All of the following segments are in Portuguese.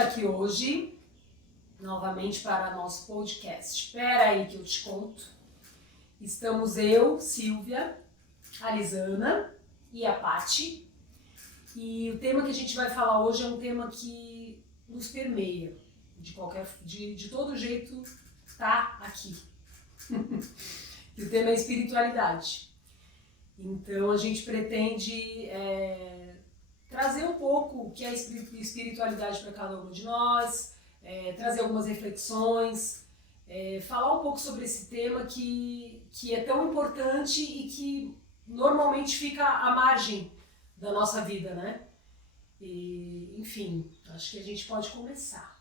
está aqui hoje, novamente para nosso podcast. Espera aí que eu te conto. Estamos eu, Silvia, a Lisana e a Pati. E o tema que a gente vai falar hoje é um tema que nos permeia. De todo jeito, tá aqui. E o tema é espiritualidade. Então a gente pretende trazer um pouco o que é espiritualidade para cada um de nós, trazer algumas reflexões, falar um pouco sobre esse tema que é tão importante e que normalmente fica à margem da nossa vida, né? E, enfim, acho que a gente pode começar.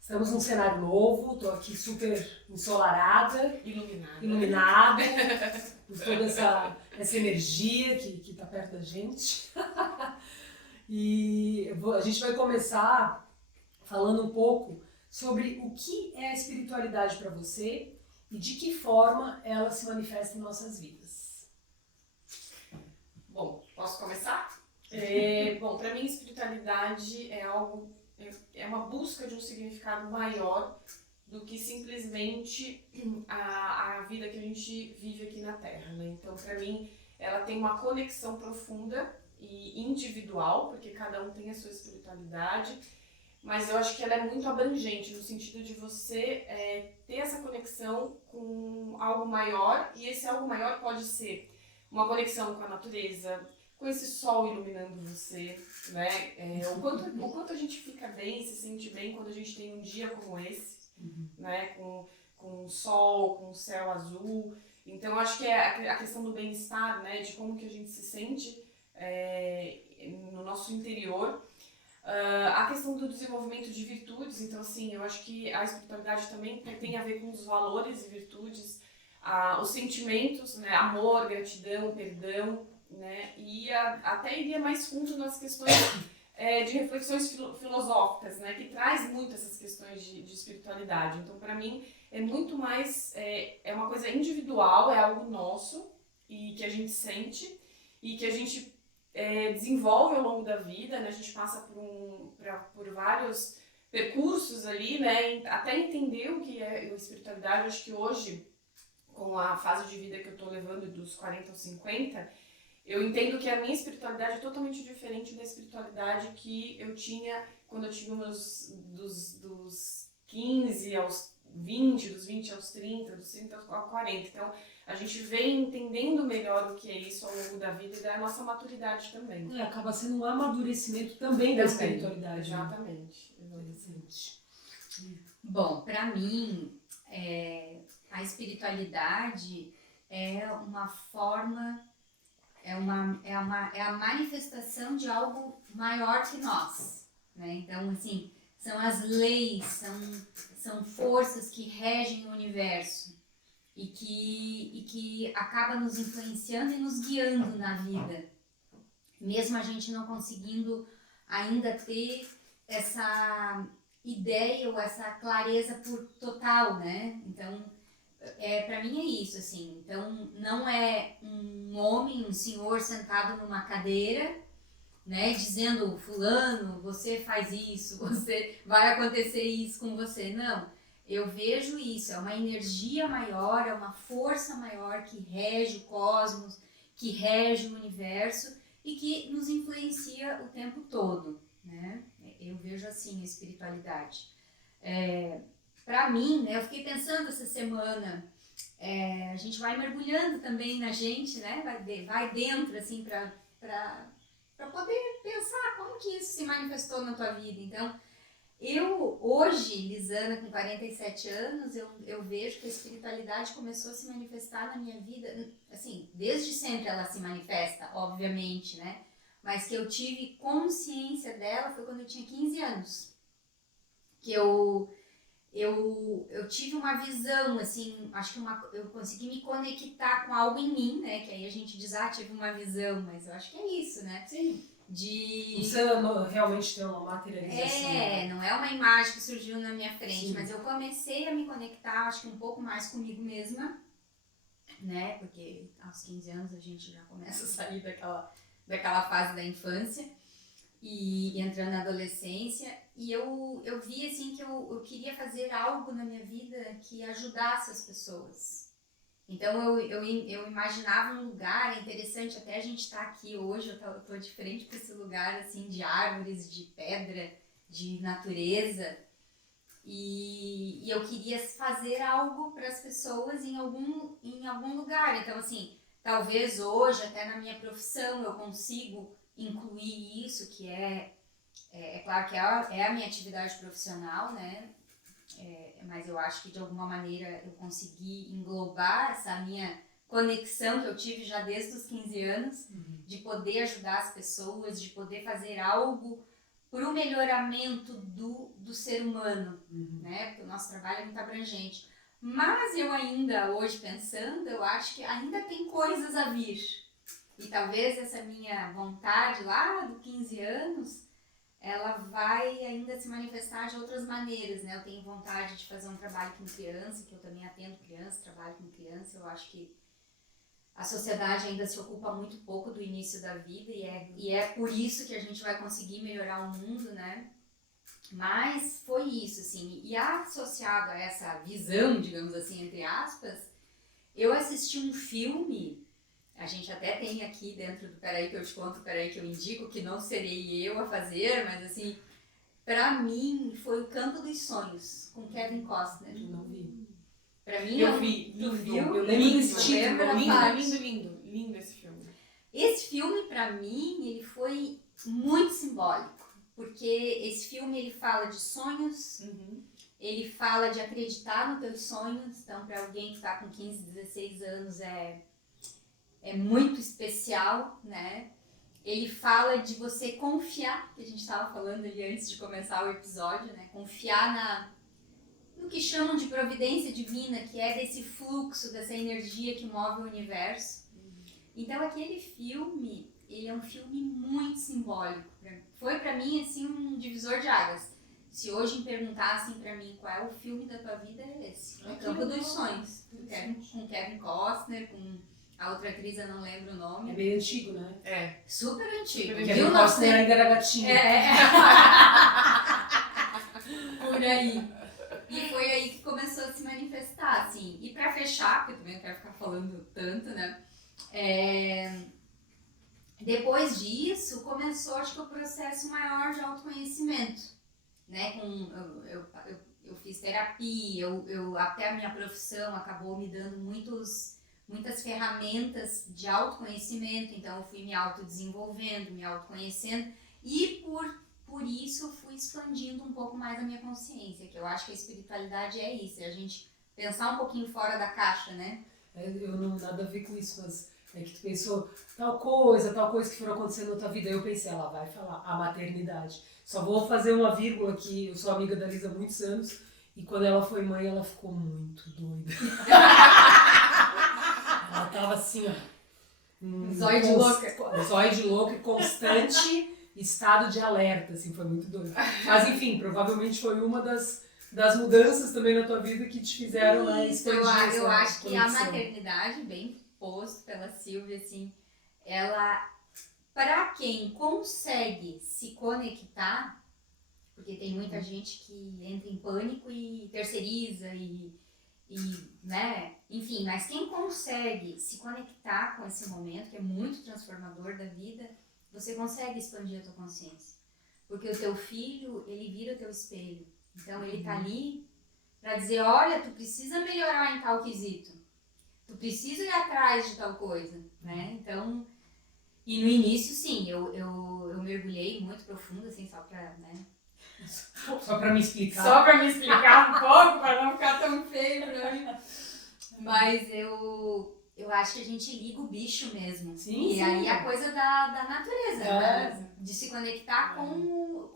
Estamos num cenário novo, estou aqui super ensolarada, iluminada por toda essa energia que está perto da gente. E a gente vai começar falando um pouco sobre o que é a espiritualidade para você e de que forma ela se manifesta em nossas vidas. Bom, posso começar? Bom, para mim espiritualidade é uma busca de um significado maior do que simplesmente a vida que a gente vive aqui na Terra, né? Então, para mim, ela tem uma conexão profunda e individual, porque cada um tem a sua espiritualidade, mas eu acho que ela é muito abrangente, no sentido de você ter essa conexão com algo maior, e esse algo maior pode ser uma conexão com a natureza, com esse sol iluminando você, né? O quanto a gente fica bem, se sente bem quando a gente tem um dia como esse, né? Com sol, com o céu azul. Então, eu acho que é a questão do bem-estar, né? De como que a gente se sente no nosso interior. A questão do desenvolvimento de virtudes, então, assim, eu acho que a espiritualidade também tem a ver com os valores e virtudes, os sentimentos, né? Amor, gratidão, perdão, né? E até iria mais fundo nas questões de reflexões filosóficas, né? Que traz muito essas questões de espiritualidade. Então, para mim, é muito mais, é uma coisa individual, é algo nosso e que a gente sente e que a gente desenvolve ao longo da vida, né? A gente passa por vários percursos ali, né? Até entender o que é a espiritualidade. Acho que hoje, com a fase de vida que eu tô levando dos 40 aos 50, eu entendo que a minha espiritualidade é totalmente diferente da espiritualidade que eu tinha quando eu tive dos 15 aos 20, dos 20 aos 30, dos 30 aos 40. Então, a gente vem entendendo melhor o que é isso ao longo da vida e da nossa maturidade também. Acaba sendo um amadurecimento também da espiritualidade. Exatamente. Interessante. Bom, para mim, a espiritualidade é uma forma, é a manifestação de algo maior que nós, né? Então, assim, são as leis, são forças que regem o universo e que acaba nos influenciando e nos guiando na vida, mesmo a gente não conseguindo ainda ter essa ideia ou essa clareza por total, né? Então, para mim é isso, assim. Então, não é um homem, um senhor sentado numa cadeira, né, dizendo, fulano, você faz isso, vai acontecer isso com você. Não, eu vejo isso, é uma energia maior, é uma força maior que rege o cosmos, que rege o universo e que nos influencia o tempo todo, né? Eu vejo assim a espiritualidade. Para mim, né, eu fiquei pensando essa semana, a gente vai mergulhando também na gente, né? Vai dentro, assim, para poder pensar como que isso se manifestou na tua vida. Então, eu hoje, Lisana, com 47 anos, eu vejo que a espiritualidade começou a se manifestar na minha vida, assim, desde sempre ela se manifesta, obviamente, né? Mas que eu tive consciência dela foi quando eu tinha 15 anos. Que eu tive uma visão, assim, acho que eu consegui me conectar com algo em mim, né? Que aí a gente diz, tive uma visão, mas eu acho que é isso, né? Sim. Você realmente tem uma materialização. Não é uma imagem que surgiu na minha frente, sim, mas eu comecei a me conectar, acho que um pouco mais comigo mesma, né? Porque aos 15 anos a gente já começa a sair daquela fase da infância. e entrando na adolescência, e eu vi assim que eu queria fazer algo na minha vida que ajudasse as pessoas. Então eu imaginava um lugar, é interessante até a gente estar aqui hoje, eu tô de frente para esse lugar assim de árvores, de pedra, de natureza, e eu queria fazer algo para as pessoas em algum lugar. Então assim, talvez hoje até na minha profissão eu consigo incluir isso, que é claro que é a minha atividade profissional, né? Mas eu acho que de alguma maneira eu consegui englobar essa minha conexão que eu tive já desde os 15 anos, de poder ajudar as pessoas, de poder fazer algo para o melhoramento do ser humano, né? Porque o nosso trabalho é muito abrangente. Mas eu ainda, hoje pensando, eu acho que ainda tem coisas a vir. E talvez essa minha vontade lá dos 15 anos, ela vai ainda se manifestar de outras maneiras, né? Eu tenho vontade de fazer um trabalho com criança, que eu também atendo criança, trabalho com criança. Eu acho que a sociedade ainda se ocupa muito pouco do início da vida e é por isso que a gente vai conseguir melhorar o mundo, né? Mas foi isso, assim. E associado a essa visão, digamos assim, entre aspas, eu assisti um filme. A gente até tem aqui dentro do Peraí que eu te conto, Peraí que eu indico, que não serei eu a fazer, mas assim, pra mim foi O Campo dos Sonhos, com Kevin Costner. Eu não vi. Pra mim Eu vi, tu lindo. viu? Eu lembro desse título. Lembra, Lindo, Paty? lindo esse filme. Esse filme, pra mim, ele foi muito simbólico, porque esse filme ele fala de sonhos, ele fala de acreditar nos teus sonhos. Então, pra alguém que tá com 15, 16 anos é muito especial, né? Ele fala de você confiar, que a gente estava falando ali antes de começar o episódio, né? Confiar no que chamam de providência divina, que é desse fluxo, dessa energia que move o universo. Então aquele filme, ele é um filme muito simbólico. Foi pra mim assim um divisor de águas. Se hoje me perguntassem pra mim qual é o filme da tua vida, é esse. O Campo dos Sonhos. Com Kevin Costner, com a outra atriz, eu não lembro o nome. É bem antigo, né? É. Super antigo. Porque a Costner ainda era gatinho. Por aí. E foi aí que começou a se manifestar, assim. E pra fechar, porque eu também não quero ficar falando tanto, né? Depois disso, começou, acho que o processo maior de autoconhecimento, né? Eu fiz terapia, até a minha profissão acabou me dando muitas ferramentas de autoconhecimento, então eu fui me autodesenvolvendo, me autoconhecendo, e por isso fui expandindo um pouco mais a minha consciência, que eu acho que a espiritualidade é isso, é a gente pensar um pouquinho fora da caixa, né? Eu não nada a ver com isso, mas é que tu pensou tal coisa que for acontecendo na tua vida. Eu pensei, ela vai falar a maternidade. Só vou fazer uma vírgula aqui, eu sou amiga da Lisa há muitos anos, e quando ela foi mãe, ela ficou muito doida. Ela tava assim, ó. Zóio de louca. Zóio de louca, constante estado de alerta, assim, foi muito doido. Mas enfim, provavelmente foi uma das mudanças também na tua vida que te fizeram expandir. Eu acho que a conexão. maternidade, bem posto pela Silvia, assim, ela, para quem consegue se conectar, porque tem muita gente que entra em pânico e terceiriza e né, enfim, mas quem consegue se conectar com esse momento, que é muito transformador da vida, você consegue expandir a tua consciência. Porque o teu filho, ele vira o teu espelho. Então ele tá ali para dizer, olha, tu precisa melhorar em tal quesito. Tu precisa ir atrás de tal coisa, né? Então, e no início, sim, eu mergulhei muito profundo, assim, só pra, né? Só pra me explicar. Só pra me explicar um pouco, pra não ficar tão feio pra mim. Mas eu acho que a gente liga o bicho mesmo. Sim, e sim. aí a coisa da natureza, É. né? De se conectar com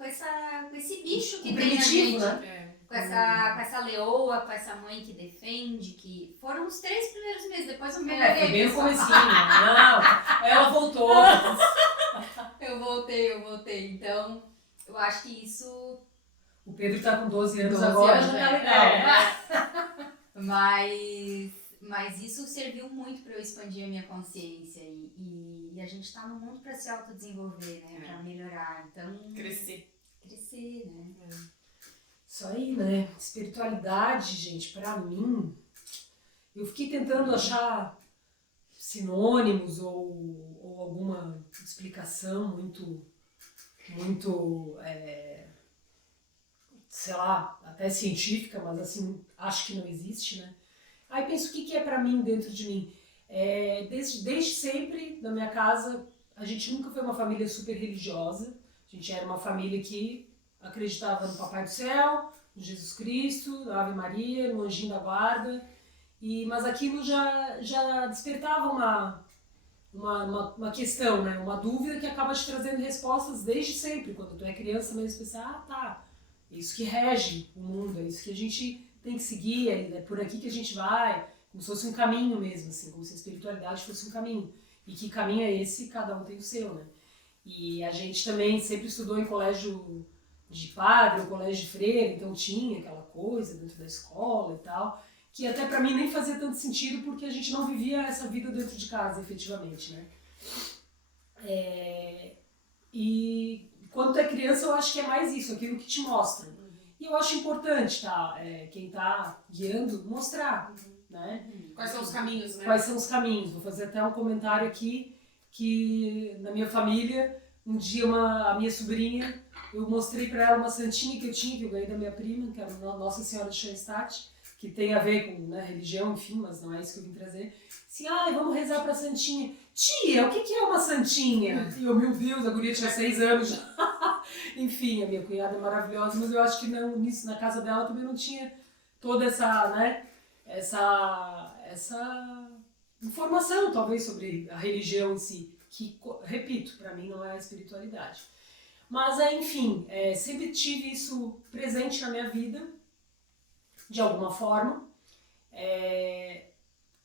esse bicho que O tem na primitivo, gente. né? Com essa leoa, com essa mãe que defende, que foram os 3 primeiros meses, depois eu melhorei. Foi bem no pessoal. comecinho. Não, ela voltou. Eu voltei. Então, eu acho que isso... O Pedro tá com 12 anos 12 agora, anos, já tá né? legal. Mas isso serviu muito para eu expandir a minha consciência e E a gente tá no mundo para se autodesenvolver, né? Para melhorar. Então, Crescer. crescer, né? Isso aí, né? Espiritualidade, gente, pra mim, eu fiquei tentando achar sinônimos ou alguma explicação muito, sei lá, até científica, mas assim, acho que não existe, né? Aí penso o que é pra mim dentro de mim. Desde sempre, na minha casa, a gente nunca foi uma família super religiosa. A gente era uma família que acreditava no Papai do Céu, no Jesus Cristo, na Ave Maria, no Anjinho da Guarda. Mas aquilo já despertava uma questão, né? Uma dúvida que acaba te trazendo respostas desde sempre. Quando tu é criança mesmo, você pensa, tá, é isso que rege o mundo, é isso que a gente tem que seguir, é por aqui que a gente vai, como se fosse um caminho mesmo, assim, como se a espiritualidade fosse um caminho. E que caminho é esse? Cada um tem o seu, né? E a gente também sempre estudou em colégio de padre ou colégio de freira, então tinha aquela coisa dentro da escola e tal, que até pra mim nem fazia tanto sentido porque a gente não vivia essa vida dentro de casa, efetivamente, né? E quando tu é criança, eu acho que é mais isso, aquilo que te mostra. E eu acho importante, tá? Quem tá guiando, mostrar, né? Quais são os caminhos, né? Quais são os caminhos. Vou fazer até um comentário aqui, que na minha família, um dia a minha sobrinha, eu mostrei pra ela uma santinha que eu tinha, que eu ganhei da minha prima, que era Nossa Senhora de Schoenstatt, que tem a ver com, né, religião, enfim, mas não é isso que eu vim trazer. Assim, vamos rezar pra santinha. Tia, o que é uma santinha? E eu, meu Deus, a guria tinha 6 anos já. Enfim, a minha cunhada é maravilhosa, mas eu acho que não, nisso, na casa dela também não tinha toda essa, né, essa informação, talvez, sobre a religião em si, que, repito, pra mim não é a espiritualidade. Mas, enfim, sempre tive isso presente na minha vida, de alguma forma.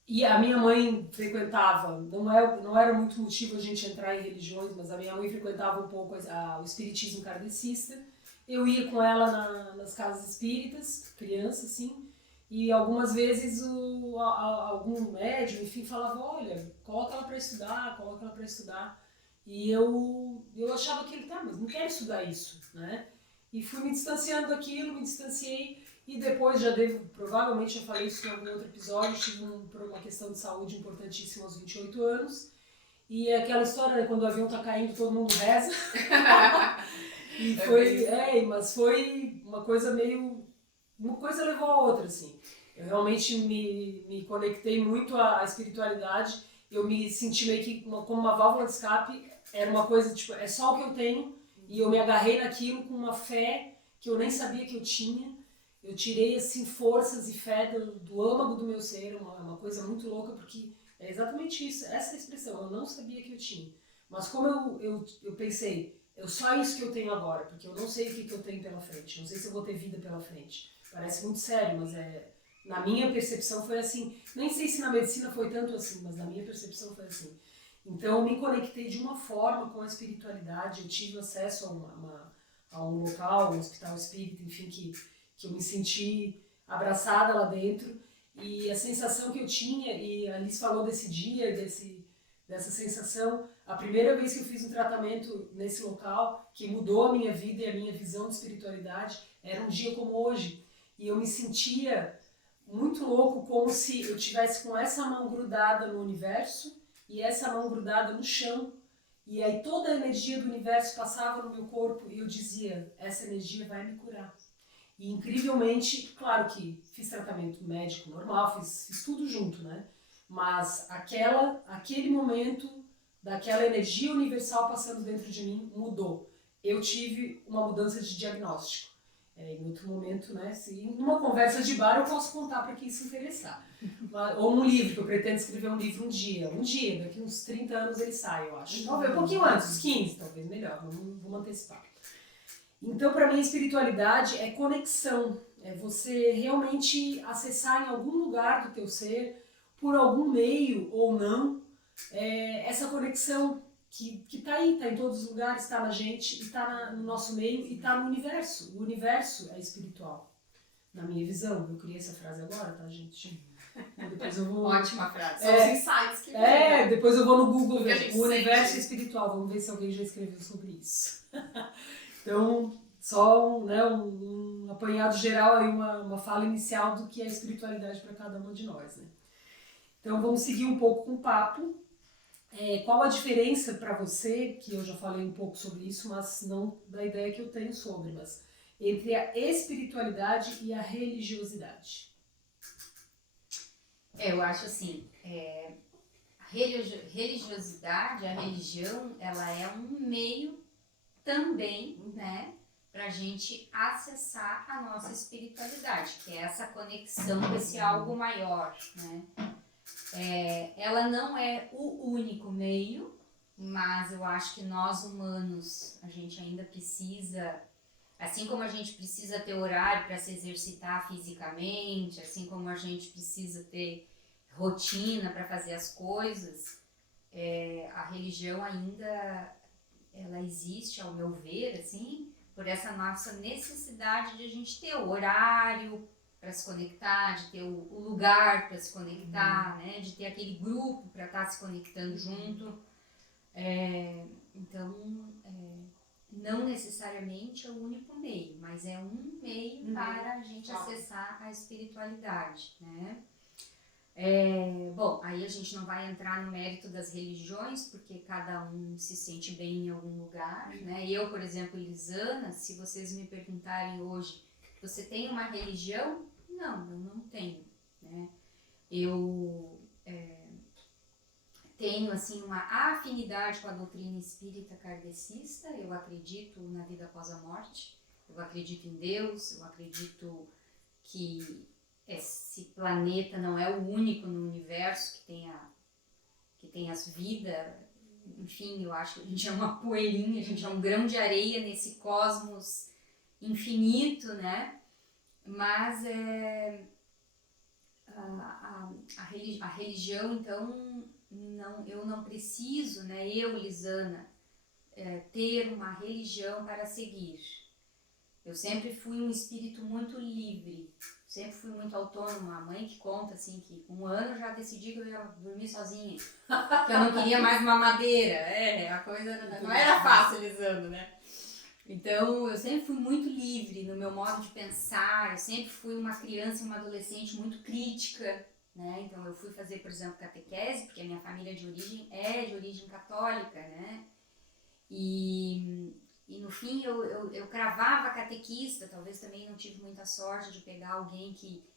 E a minha mãe frequentava, não era muito motivo a gente entrar em religiões, mas a minha mãe frequentava um pouco o espiritismo kardecista. Eu ia com ela nas casas espíritas, criança, assim, e algumas vezes algum médium, enfim, falava, olha, coloca ela para estudar. E eu achava que ele, mas não quero estudar isso, né? E fui me distanciando daquilo, me distanciei. E depois, provavelmente eu falei isso em algum outro episódio, tive uma questão de saúde importantíssima aos 28 anos. E aquela história, né, quando o avião tá caindo, todo mundo reza. E mas foi uma coisa uma coisa levou a outra, assim. Eu realmente me conectei muito à espiritualidade, eu me senti meio que como uma válvula de escape, era uma coisa, tipo, é só o que eu tenho, e eu me agarrei naquilo com uma fé que eu nem sabia que eu tinha. Eu tirei, assim, forças e fé do âmago do meu ser, uma coisa muito louca, porque é exatamente isso, essa expressão, eu não sabia que eu tinha. Mas como eu pensei, só isso que eu tenho agora, porque eu não sei o que eu tenho pela frente, não sei se eu vou ter vida pela frente. Parece muito sério, mas na minha percepção foi assim. Nem sei se na medicina foi tanto assim, mas na minha percepção foi assim. Então eu me conectei de uma forma com a espiritualidade, eu tive acesso a um local, um hospital espírita, enfim, que eu me senti abraçada lá dentro, e a sensação que eu tinha, e a Alice falou desse dia, dessa sensação, a primeira vez que eu fiz um tratamento nesse local, que mudou a minha vida e a minha visão de espiritualidade, era um dia como hoje, e eu me sentia muito louco, como se eu tivesse com essa mão grudada no universo, e essa mão grudada no chão, e aí toda a energia do universo passava no meu corpo, e eu dizia, essa energia vai me curar. E incrivelmente, claro que fiz tratamento médico normal, fiz tudo junto, né? Mas aquele momento daquela energia universal passando dentro de mim mudou. Eu tive uma mudança de diagnóstico. Em outro momento, né? Numa conversa de bar eu posso contar para quem se interessar. Ou um livro, que eu pretendo escrever um livro um dia, daqui uns 30 anos ele sai, eu acho. Talvez um pouquinho antes, uns 15, talvez melhor, vamos antecipar. Então, para mim, a espiritualidade é conexão, é você realmente acessar em algum lugar do teu ser, por algum meio ou não, essa conexão que está aí, está em todos os lugares, está na gente, está no nosso meio e está no universo. O universo é espiritual, na minha visão. Eu criei essa frase agora, tá, gente? Depois eu vou... Ótima frase. São os insights que vem. Depois eu vou no Google O que a ver. gente O universo sente. espiritual. Vamos ver se alguém já escreveu sobre isso. Então, só um apanhado geral, aí uma fala inicial do que é espiritualidade para cada uma de nós. Né? Então, vamos seguir um pouco com o papo. Qual a diferença para você, que eu já falei um pouco sobre isso, mas não da ideia que eu tenho sobre, mas entre a espiritualidade e a religiosidade? Eu acho assim, a religiosidade, a religião, ela é um meio também, né, para a gente acessar a nossa espiritualidade, que é essa conexão com esse algo maior, né? Ela não é o único meio, mas eu acho que nós humanos, a gente ainda precisa, assim como a gente precisa ter horário para se exercitar fisicamente, assim como a gente precisa ter rotina para fazer as coisas, a religião ainda ela existe, ao meu ver, assim, por essa nossa necessidade de a gente ter o horário para se conectar, de ter o lugar para se conectar, né? De ter aquele grupo para estar se conectando junto. Então, não necessariamente é o único meio, mas é um meio para a gente acessar a espiritualidade, né? Bom, aí a gente não vai entrar no mérito das religiões, porque cada um se sente bem em algum lugar, né? Eu, por exemplo, Elisana, se vocês me perguntarem hoje, você tem uma religião? Não, eu não tenho, né? Eu tenho, assim, uma afinidade com a doutrina espírita kardecista, eu acredito na vida após a morte, eu acredito em Deus, eu acredito que esse planeta não é o único no universo que tem as vidas, enfim, eu acho que a gente é uma poeirinha, a gente é um grão de areia nesse cosmos infinito, né? Mas a religião, então, eu não preciso, né, eu, Lisana, ter uma religião para seguir. Eu sempre fui um espírito muito livre, sempre fui muito autônoma. A mãe que conta, assim, que com 1 ano eu já decidi que eu ia dormir sozinha, que eu não queria mais mamadeira. A coisa não era fácil, Lisandro, né? Então, eu sempre fui muito livre no meu modo de pensar, eu sempre fui uma criança e uma adolescente muito crítica, né? Então, eu fui fazer, por exemplo, catequese, porque a minha família de origem é de origem católica, né? E no fim eu cravava catequista, talvez também não tive muita sorte de pegar alguém que,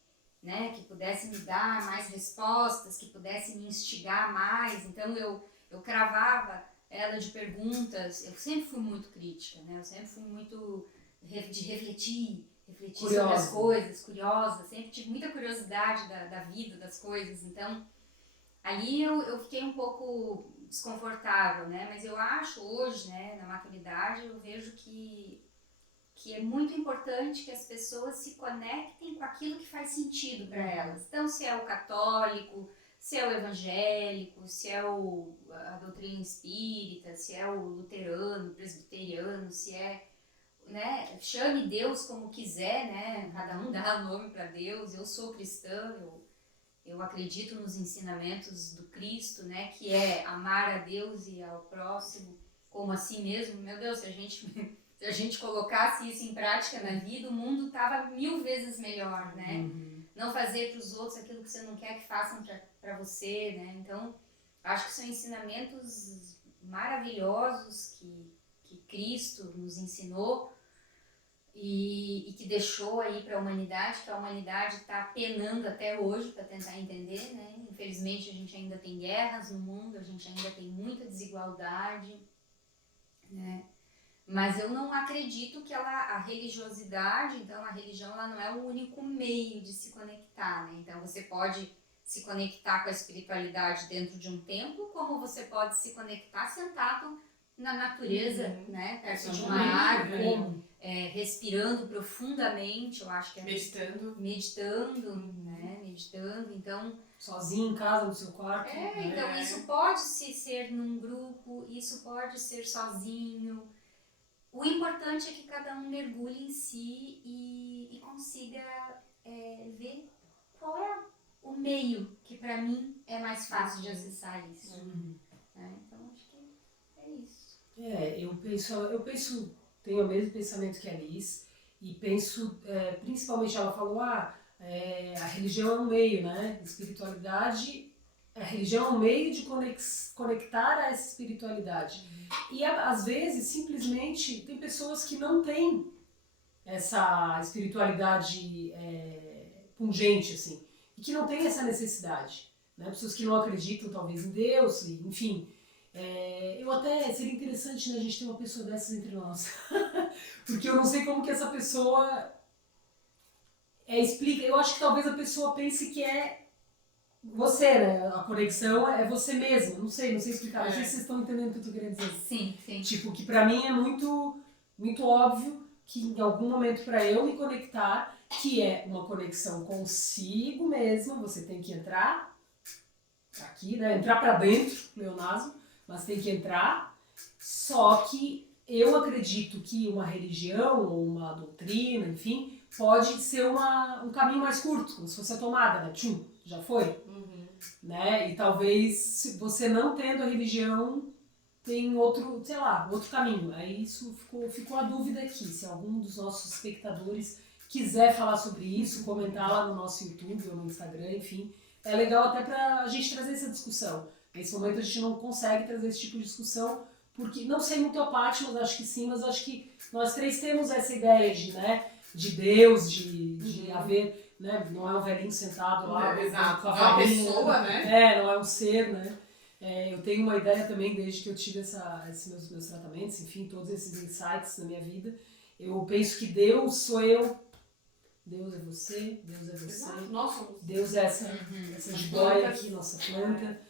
né, que pudesse me dar mais respostas, que pudesse me instigar mais, então eu cravava ela de perguntas. Eu sempre fui muito crítica, né, eu sempre fui muito de refletir sobre as coisas, curiosa, sempre tive muita curiosidade da vida, das coisas, então ali eu fiquei um pouco desconfortável, né? Mas eu acho hoje, né, na maturidade, eu vejo que é muito importante que as pessoas se conectem com aquilo que faz sentido para elas. Então, se é o católico, se é o evangélico, se é a doutrina espírita, se é o luterano, presbiteriano, se é, né, chame Deus como quiser, né? Cada um dá nome para Deus. Eu sou cristã, eu acredito nos ensinamentos do Cristo, né, que é amar a Deus e ao próximo como a si mesmo. Meu Deus, se a gente colocasse isso em prática na vida, o mundo estava 1000 vezes melhor, né? Não fazer para os outros aquilo que você não quer que façam para você, né? Então, acho que são ensinamentos maravilhosos que Cristo nos ensinou e que deixou aí para a humanidade, que a humanidade está penando até hoje para tentar entender, né? Infelizmente a gente ainda tem guerras no mundo, a gente ainda tem muita desigualdade, né? Mas eu não acredito que a religiosidade, então a religião, ela não é o único meio de se conectar, né? Então você pode se conectar com a espiritualidade dentro de um templo, como você pode se conectar sentado na natureza, né? Perto de uma árvore, respirando profundamente, eu acho que é meditando, né? Meditando, então sozinho em casa, no seu quarto. Então isso pode ser num grupo, isso pode ser sozinho. O importante é que cada um mergulhe em si e consiga ver qual é meio, que pra mim é mais fácil de acessar isso. Né? Então acho que é isso. Eu penso, tenho o mesmo pensamento que a Liz, e penso, principalmente ela falou, a religião é um meio, né? Espiritualidade, a religião é um meio de conectar a essa espiritualidade. E às vezes, simplesmente, tem pessoas que não têm essa espiritualidade pungente, assim, e que não têm essa necessidade, né? Pessoas que não acreditam, talvez, em Deus, enfim. Seria interessante, né, a gente ter uma pessoa dessas entre nós, porque eu não sei como que essa pessoa explica. Eu acho que talvez a pessoa pense que é você, né? A conexão é você mesma. Não sei explicar. Não sei se vocês estão entendendo o que eu tô querendo dizer. Sim. Tipo, que pra mim é muito, muito óbvio que em algum momento pra eu me conectar, que é uma conexão consigo mesma, você tem que entrar aqui, né? Entrar pra dentro, pleonasmo, mas tem que entrar. Só que eu acredito que uma religião ou uma doutrina, enfim, pode ser um caminho mais curto, como se fosse a tomada, né? Tchum, já foi. Né? E talvez, se você não tendo a religião, tem outro caminho. Aí isso ficou a dúvida aqui, se algum dos nossos espectadores quiser falar sobre isso, comentar lá no nosso YouTube ou no Instagram, enfim. É legal até pra gente trazer essa discussão. Nesse momento a gente não consegue trazer esse tipo de discussão, porque não sei muito a parte, mas acho que sim, mas acho que nós três temos essa ideia de Deus, de haver, né? Não é um velhinho sentado lá, Exato. com a Não é uma varinha, pessoa, né? não é um ser, né? Eu tenho uma ideia também, desde que eu tive esses meus tratamentos, enfim, todos esses insights na minha vida. Eu penso que Deus sou eu, Deus é você, Deus é você, Exato. Nós somos. Deus é essa jiboia aqui, nossa planta.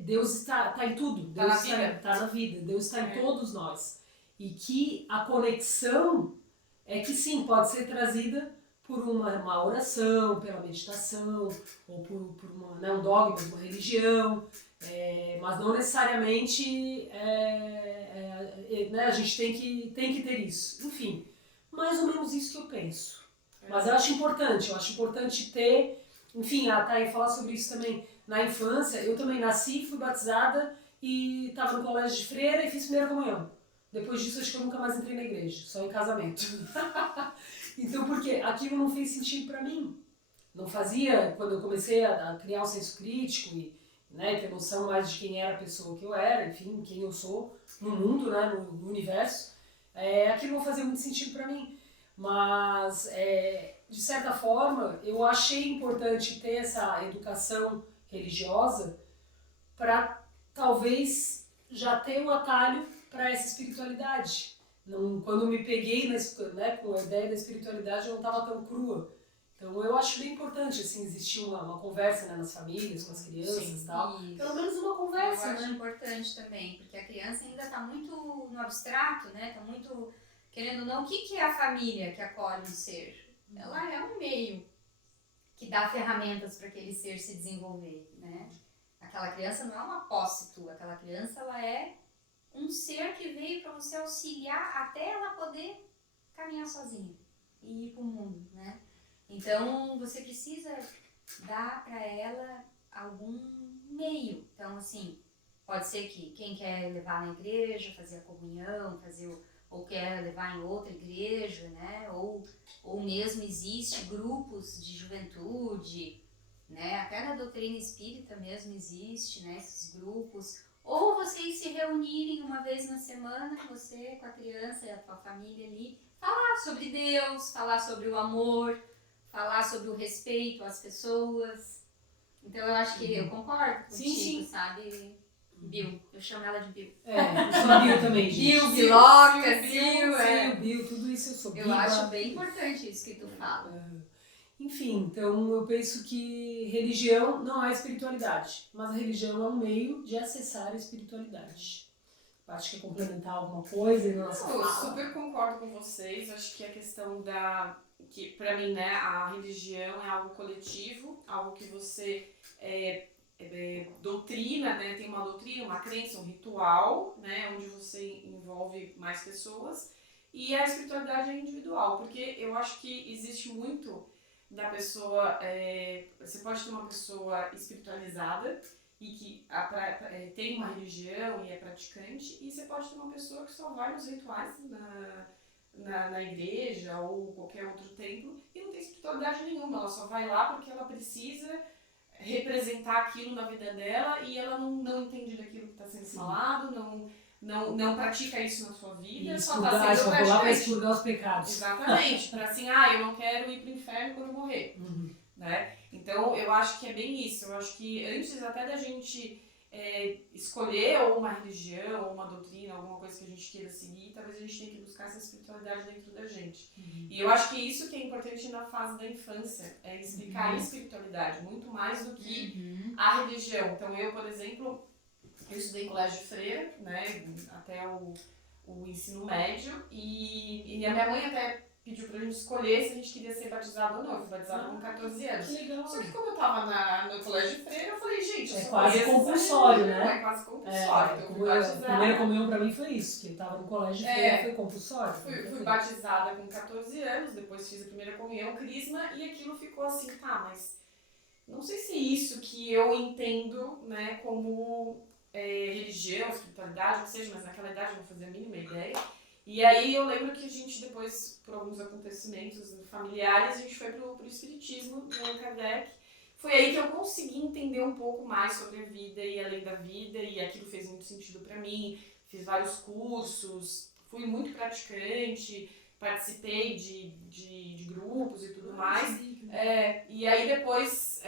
Deus está em tudo, Deus está na vida, Deus está em todos nós. E que a conexão é que sim, pode ser trazida por uma oração, pela meditação, ou por um dogma de uma religião, mas não necessariamente né, a gente tem que ter isso. Enfim, mais ou menos isso que eu penso. Mas eu acho importante ter, enfim, a Thay falar sobre isso também. Na infância, eu também nasci, fui batizada e estava no colégio de freira e fiz primeira comunhão. Depois disso, acho que eu nunca mais entrei na igreja, só em casamento. Então, porque aquilo não fez sentido pra mim. Não fazia, quando eu comecei a criar um senso crítico e ter noção mais de quem era a pessoa que eu era, enfim, quem eu sou no mundo, né, no universo, aquilo não fazia muito sentido pra mim. Mas, de certa forma, eu achei importante ter essa educação religiosa para talvez já ter um atalho para essa espiritualidade. Quando me peguei com a ideia da espiritualidade, eu não estava tão crua. Então eu acho bem importante assim, existir uma conversa, né, nas famílias, com as crianças e tal. Isso. Pelo menos uma conversa, eu acho né? importante também, porque a criança ainda está muito no abstrato, né? Está muito querendo ou não. O que é a família que acolhe um ser? Ela é um meio que dá ferramentas para aquele ser se desenvolver, né? Aquela criança não é uma posse tua, aquela criança ela é um ser que veio para você auxiliar até ela poder caminhar sozinha e ir para o mundo, né? Então você precisa dar para ela algum meio. Então assim, pode ser que quem quer levar na igreja, fazer a comunhão, ou quer levar em outra igreja, né? Ou mesmo existe grupos de juventude, né? Até na doutrina espírita mesmo existe, né? Esses grupos. Ou vocês se reunirem uma vez na semana, você com a criança e a tua família ali, falar sobre Deus, falar sobre o amor, falar sobre o respeito às pessoas. Então eu acho que eu concordo contigo, Sim. Sabe? Bill, eu chamo ela de Bill. Eu sou Bill também, gente. Bill, Biloca, Bill, tudo isso eu sou. Eu acho bem importante isso que tu fala. Enfim, então eu penso que religião não é espiritualidade, mas a religião é um meio de acessar a espiritualidade. Acho que é complementar alguma coisa em nossa fala. Eu super concordo com vocês. Acho que a questão que pra mim, né, a religião é algo coletivo, algo que você doutrina, né, tem uma doutrina, uma crença, um ritual, né, onde você envolve mais pessoas, e a espiritualidade é individual, porque eu acho que existe muito da pessoa, você pode ter uma pessoa espiritualizada e que tem uma religião e é praticante, e você pode ter uma pessoa que só vai nos rituais na igreja ou qualquer outro templo e não tem espiritualidade nenhuma, ela só vai lá porque ela precisa representar aquilo na vida dela e ela não entende daquilo que está sendo falado, não pratica isso na sua vida, E só está expurgar, sendo só vou lá para praticante. expurgar os pecados. Exatamente, para assim, eu não quero ir para o inferno quando eu morrer. Né? Então eu acho que é bem isso, eu acho que antes até da gente escolher ou uma religião, ou uma doutrina, alguma coisa que a gente queira seguir, talvez a gente tenha que buscar essa espiritualidade dentro da gente. E eu acho que isso que é importante na fase da infância, é explicar a espiritualidade, muito mais do que a religião. Então eu, por exemplo, eu estudei em colégio de freira, né, até o ensino médio, e a minha mãe até pediu pra gente escolher se a gente queria ser batizado ou não. Eu fui batizada com 14 anos. Que legal. Só que como eu tava no colégio de freira, eu falei, gente, eu É só quase conheço compulsório, essa religião, né? É quase compulsório. Então eu fui A batizada. primeira comunhão pra mim foi isso, que eu tava no colégio de freira, foi compulsório. Fui batizada com 14 anos, depois fiz a primeira comunhão, crisma, e aquilo ficou assim, mas não sei se é isso que eu entendo, né, como religião, espiritualidade, o que seja, mas naquela idade eu não fazia a mínima ideia. E aí eu lembro que a gente depois, por alguns acontecimentos familiares, a gente foi pro espiritismo do Allan Kardec. Foi aí que eu consegui entender um pouco mais sobre a vida e além da vida, e aquilo fez muito sentido pra mim. Fiz vários cursos, fui muito praticante, participei de grupos e tudo mais. E aí depois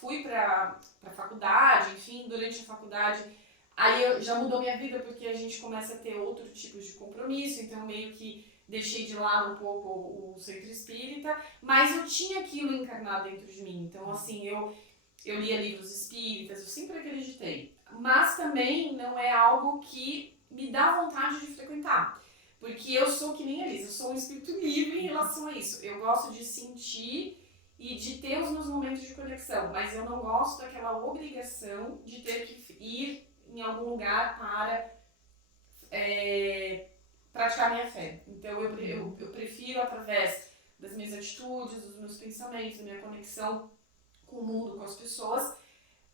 fui pra faculdade, enfim, durante a faculdade. Aí já mudou minha vida porque a gente começa a ter outros tipos de compromisso, então meio que deixei de lado um pouco o centro espírita, mas eu tinha aquilo encarnado dentro de mim. Então, assim, eu lia livros espíritas, eu sempre acreditei. Mas também não é algo que me dá vontade de frequentar. Porque eu sou que nem a Elisa, eu sou um espírito livre em relação a isso. Eu gosto de sentir e de ter os meus momentos de conexão, mas eu não gosto daquela obrigação de ter que ir em algum lugar para praticar minha fé. Então eu prefiro, através das minhas atitudes, dos meus pensamentos, da minha conexão com o mundo, com as pessoas,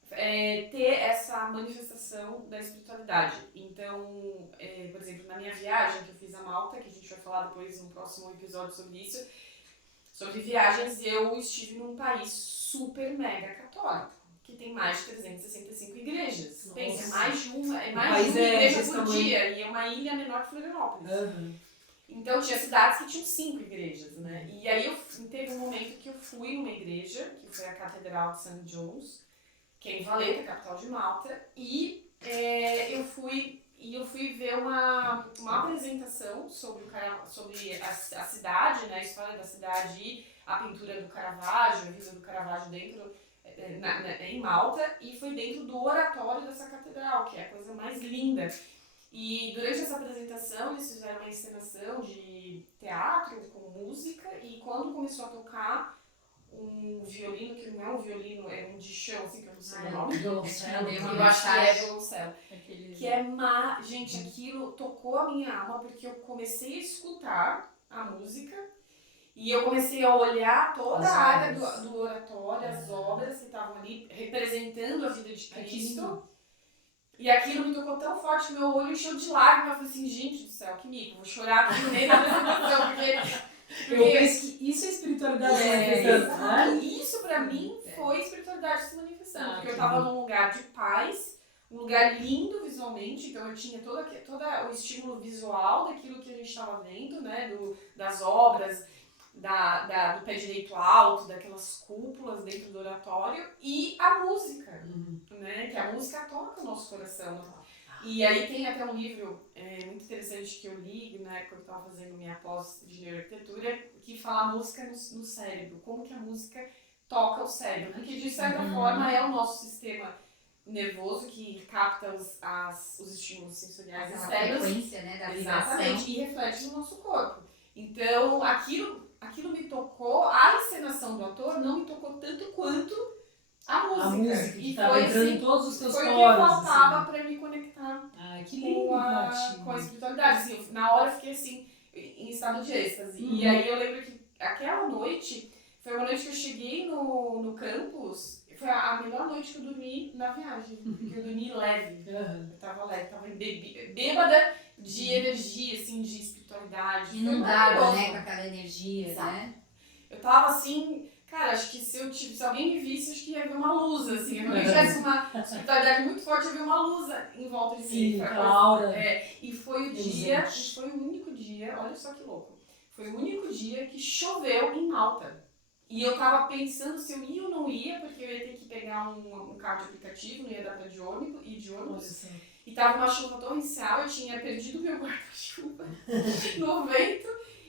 ter essa manifestação da espiritualidade. Então, por exemplo, na minha viagem que eu fiz a Malta, que a gente vai falar depois no próximo episódio sobre isso, sobre viagens, eu estive num país super mega católico, que tem mais de 365 igrejas. Nossa. Pensa, é mais de uma país igreja desse por tamanho. dia, e é uma ilha menor que Florianópolis. Então tinha cidades que tinham 5 igrejas, né? E aí teve um momento que eu fui numa igreja, que foi a Catedral de St. John's, que é em Valeta, capital de Malta, e eu fui ver uma apresentação sobre a cidade, né, a história da cidade e a pintura do Caravaggio, a vida do Caravaggio dentro em Malta, e foi dentro do oratório dessa catedral, que é a coisa mais linda. E durante essa apresentação eles fizeram uma encenação de teatro com música, e quando começou a tocar um violino, que não é um violino, é um de chão, assim, que eu não sei o nome. Violoncelo. Eu acho que é violoncelo. Que é gente, aquilo tocou a minha alma, porque eu comecei a escutar a música e eu comecei a olhar toda a área do oratório, as obras que estavam ali representando a vida de Cristo. E aquilo me tocou tão forte que meu olho encheu de lágrimas. Eu falei assim, gente do céu, que mico, vou chorar aqui no meio da apresentação, porque Eu penso que isso é espiritualidade se manifestando, né? Isso pra mim foi espiritualidade se manifestando, porque eu que tava num lugar de paz, um lugar lindo visualmente, então eu tinha todo o estímulo visual daquilo que a gente estava vendo, né, das obras, do pé direito alto, daquelas cúpulas dentro do oratório, e a música, né, que a música toca o nosso coração. E aí tem até um livro muito interessante que eu li, né, quando eu estava fazendo minha pós de neuroarquitetura, que fala a música no cérebro, como que a música toca o cérebro, porque de certa forma é o nosso sistema nervoso que capta os estímulos sensoriais externos. Frequência, né, da Exatamente, e reflete no nosso corpo. Então aquilo me tocou, a encenação do ator não me tocou tanto quanto a música. A música que e estava foi entrando assim, em todos os teus foi poros. o que faltava assim. pra me conectar Que lindo, com a espiritualidade. Assim, na hora eu fiquei assim, em estado de êxtase. E aí eu lembro que aquela noite Foi uma noite que eu cheguei no campus, foi a melhor noite que eu dormi na viagem, porque eu dormi leve. Aham. Eu tava leve, tava bêbada de energia, assim, de espiritualidade. Foi Inundada, maravilhoso. né, com aquela energia, Exato. né? Eu tava assim, cara, acho que se alguém me visse, acho que ia ver uma luz, assim. Se alguém tivesse uma espiritualidade muito forte, ia ver uma luz em volta de mim. Sim, Foi aquela aura. e foi o dia, e foi o único dia, olha só que louco, foi o único dia que choveu em Malta. E eu tava pensando se eu ia ou não ia, porque eu ia ter que pegar um carro de aplicativo, não ia dar pra ir de ônibus. E tava uma chuva torrencial, eu tinha perdido meu guarda-chuva no vento.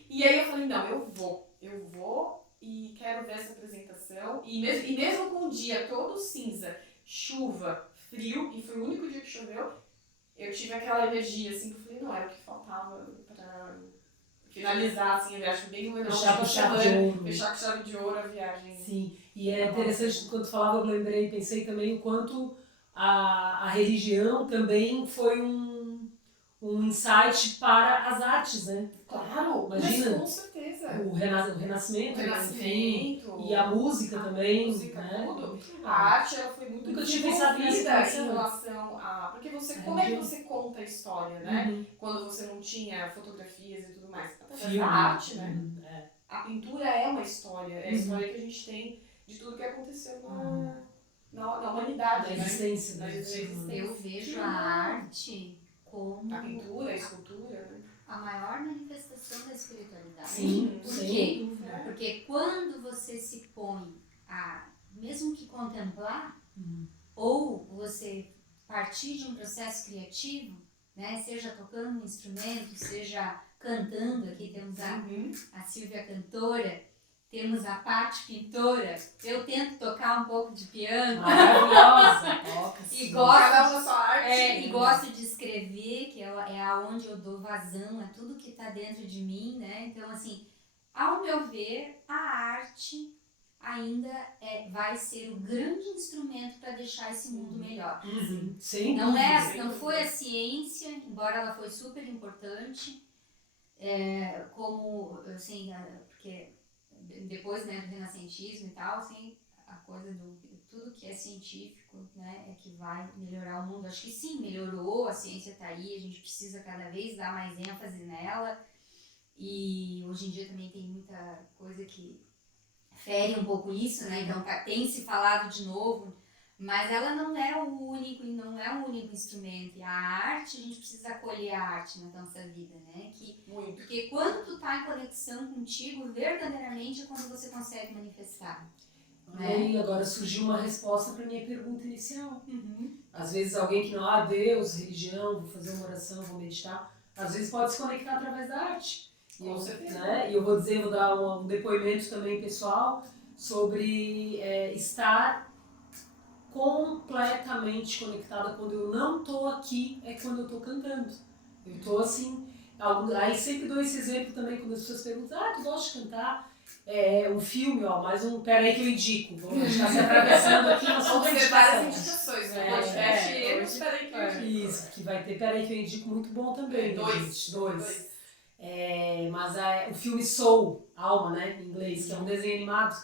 E aí eu falei, não, eu vou e quero ver essa apresentação. E mesmo com o dia todo cinza, chuva, frio, e foi o único dia que choveu, eu tive aquela energia, assim, que eu falei, não, era o que faltava pra finalizar, assim, a viagem bem no Fechar com chave de ouro. Fechar com chave de ouro a viagem. Sim, e é interessante, quando falava, eu lembrei, pensei também o quanto a religião também foi um insight para as artes, né? Claro, Imagina. mas com certeza. O renascimento, enfim, e a música também, música, né? tudo. A arte ela foi muito Nunca tinha pensado nessa desenvolvida situação. em relação a... Porque como é que você conta a história, né? Uhum. Quando você não tinha fotografias e tudo mais. Através Filme. da arte, né? Uhum. É. A pintura é uma história. É a história que a gente tem de tudo que aconteceu na humanidade, Da né? existência. Da existência. Eu vejo a arte como A pintura, a escultura, né? a maior manifestação da espiritualidade. Sim, Por sem quê? dúvida. Porque quando você se põe a, mesmo que contemplar, ou você partir de um processo criativo, né, seja tocando um instrumento, seja cantando, aqui temos a Silvia cantora, temos a Paty pintora, eu tento tocar um pouco de piano. Maravilhosa. Toca, E sim. gosto, Cada um na sua arte. e gosto de escrever, que é aonde eu dou vazão a tudo que está dentro de mim, né? Então, assim, ao meu ver, a arte ainda vai ser o grande instrumento para deixar esse mundo melhor. Uhum. Sem Não, dúvida. não foi a ciência, embora ela foi super importante, como, assim, porque depois, né, do renascentismo e tal, assim, a coisa do tudo que é científico, né, é que vai melhorar o mundo. Acho que sim, melhorou, a ciência está aí, a gente precisa cada vez dar mais ênfase nela. E hoje em dia também tem muita coisa que fere um pouco isso, né? Então tem se falado de novo, mas ela não é o único instrumento. E a arte, a gente precisa acolher a arte na nossa vida, né? Muito. Porque quando tu tá em conexão contigo, verdadeiramente é quando você consegue manifestar. E agora surgiu uma resposta para minha pergunta inicial. Às vezes alguém que não, Deus, religião, vou fazer uma oração, vou meditar, às vezes pode se conectar através da arte. Com certeza. Né? E eu vou dar um depoimento também pessoal sobre estar completamente conectada. Quando eu não estou aqui, é quando eu estou cantando. Eu estou assim, aí sempre dou esse exemplo também quando as pessoas perguntam, tu gosta de cantar? Um filme, mais um, peraí que eu indico, vamos estar se atravessando aqui na sua Vamos ter várias meditação. indicações, né? Podcast e peraí que eu indico. Isso, que vai ter, peraí que eu indico, muito bom também. Dois. Mas o filme Soul, Alma, né, em inglês, que é um desenho animado,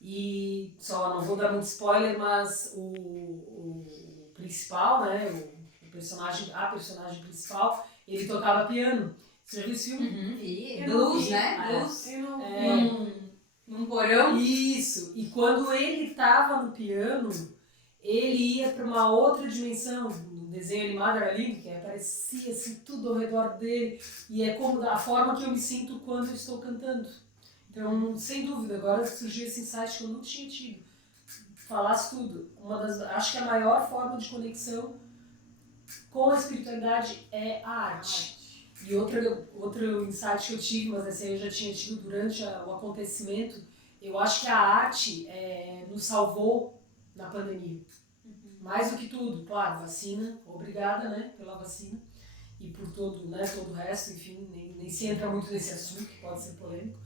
e só não vou dar muito spoiler, mas o principal, né, a personagem principal, ele tocava piano. Você já viu esse filme? E blues, né? Blues. Num porão. Isso, e quando ele estava no piano, ele ia para uma outra dimensão. No desenho animado era lindo, que aparecia assim tudo ao redor dele, e é como a forma que eu me sinto quando eu estou cantando. Então, sem dúvida, agora surgiu esse insight que eu não tinha tido. Falasse tudo. Acho que a maior forma de conexão com a espiritualidade é a arte. E outro insight que eu tive, mas esse aí eu já tinha tido durante o acontecimento, eu acho que a arte nos salvou na pandemia. Mais do que tudo, claro, vacina, obrigada, né, pela vacina e por todo o resto, enfim, nem se entra muito nesse assunto, que pode ser polêmico,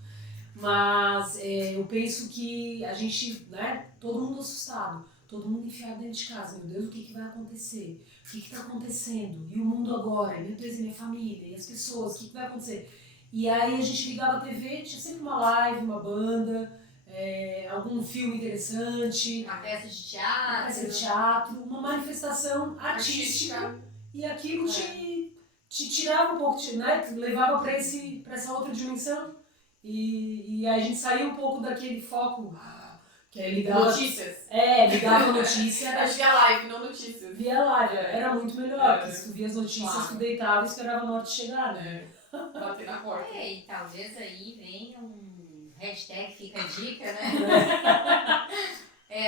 mas eu penso que a gente, né, todo mundo assustado, todo mundo enfiado dentro de casa, meu Deus, o que vai acontecer? O que está acontecendo? E o mundo agora? E meu Deus, e minha família? E as pessoas? O que vai acontecer? E aí a gente ligava a TV, tinha sempre uma live, uma banda, algum filme interessante, Uma peça de uma teatro. peça de teatro, uma manifestação artística. E aquilo te tirava um pouco, né? Levava para essa outra dimensão. E a gente saía um pouco daquele foco que é ligava. Notícias. Ligava notícia. Acho que é live, não notícias. Via live, era muito melhor, porque se tu via as notícias, Claro. tu deitava e esperava a morte chegar, né? Bater na porta. E talvez aí venha um hashtag fica a dica, né?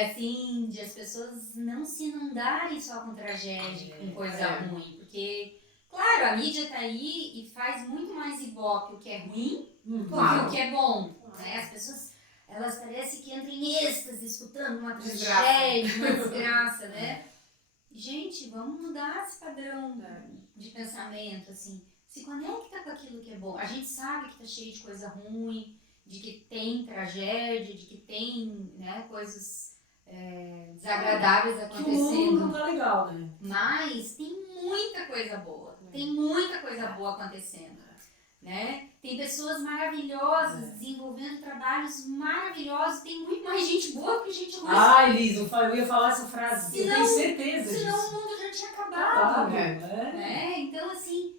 Assim, de as pessoas não se inundarem só com tragédia, com coisa ruim, porque, claro, a mídia tá aí e faz muito mais ibope o que é ruim do que o que é bom, né? As pessoas, elas parecem que entram em êxtase escutando uma tragédia, uma desgraça, né? Gente, vamos mudar esse padrão de pensamento, assim. Se conecta com aquilo que é bom. A gente sabe que tá cheio de coisa ruim, de que tem tragédia, de que tem, né, coisas desagradáveis Que o acontecendo. mundo não tá legal, né? Mas tem muita coisa boa. Tem muita coisa boa acontecendo. Né? Tem pessoas maravilhosas desenvolvendo trabalhos maravilhosos. Tem muito mais gente boa que gente ruim. Elis, eu ia falar essa frase. Eu tenho certeza disso. Senão o mundo já tinha acabado. né? Então, assim,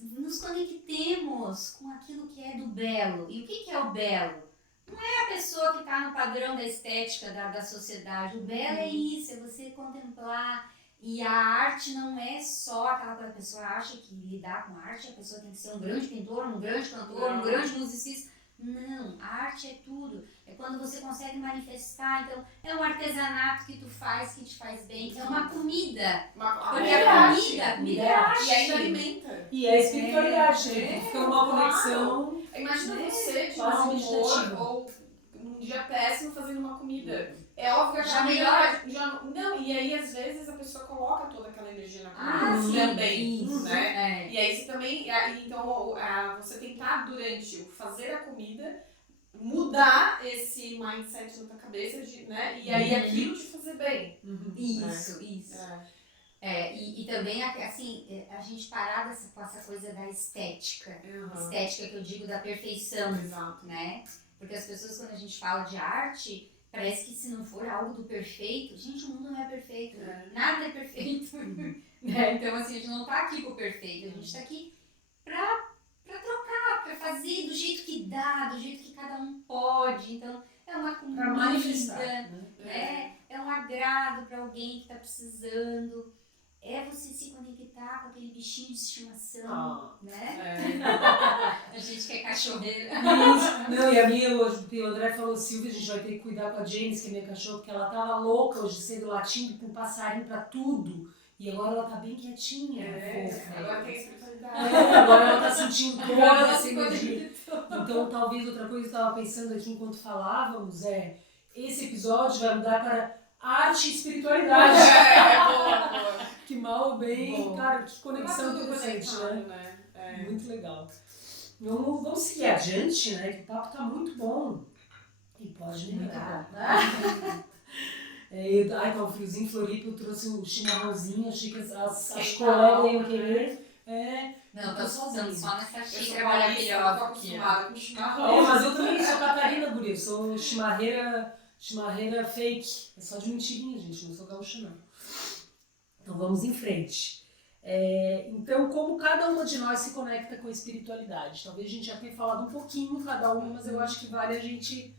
nos conectemos com aquilo que é do belo. E o que é o belo? Não é a pessoa que está no padrão da estética da sociedade. O belo é isso, é você contemplar. E a arte não é só aquela coisa que a pessoa acha que lidar com arte, a pessoa tem que ser um grande pintor, um grande cantor, um grande musicista. Não, a arte é tudo. É quando você consegue manifestar. Então, é um artesanato que tu faz, que te faz bem. É uma comida. Porque a comida é arte. E ainda alimenta. E é espiritualidade. Fica uma conexão. Imagina você de quase mau meditativa. humor ou num dia péssimo fazendo uma comida. É óbvio que Já melhora. Não, e aí às vezes a pessoa coloca toda aquela energia na comida também. Isso, né? E aí você também. Então você tentar durante o fazer a comida mudar esse mindset na tua cabeça, né? E aí aquilo te fazer bem. Isso. E também, assim, a gente parar com essa coisa da estética. Estética que eu digo da perfeição. Exato. Né? Porque as pessoas, quando a gente fala de arte, parece que se não for algo do perfeito, gente, o mundo não é perfeito. Nada é perfeito. Né? Então, assim, a gente não tá aqui pro perfeito, a gente tá aqui pra trocar, pra fazer do jeito que dá, do jeito que cada um pode. Então, é uma comida, Pra manifestar. né? É um agrado pra alguém que tá precisando. É você se conectar com aquele bichinho de estimação, né? A gente que é cachorreira. Não, e a minha, hoje, o André falou, Silvia, a gente vai ter que cuidar com a James, que é minha cachorra, porque ela tava louca hoje, cedo latindo com passarinho pra tudo. E agora ela tá bem quietinha, fofa. Agora tem espiritualidade. Agora ela tá sentindo toda Agora essa energia. Então, talvez outra coisa que eu estava pensando aqui enquanto falávamos esse episódio vai mudar para arte e espiritualidade. Boa. Que mal ou bem, Boa. cara, que conexão Tá tudo interessante, conectado, né? Muito legal. Vamos seguir adiante, né? Que o papo tá muito bom. E pode melhorar. Tá um friozinho em Floripa, eu trouxe o chimarrãozinho, achei que as colegas iam querer. Não, tô sozinha, só nessa Eu xícara sou maravilhosa maravilhosa, aqui. acostumada com chimarrão. Mas eu também sou Catarina, guria. Eu sou chimarreira fake. É só de mentirinha, gente. Não sou gaúcha, não. Então vamos em frente. Então, como cada uma de nós se conecta com a espiritualidade? Talvez a gente já tenha falado um pouquinho cada uma, mas eu acho que vale a gente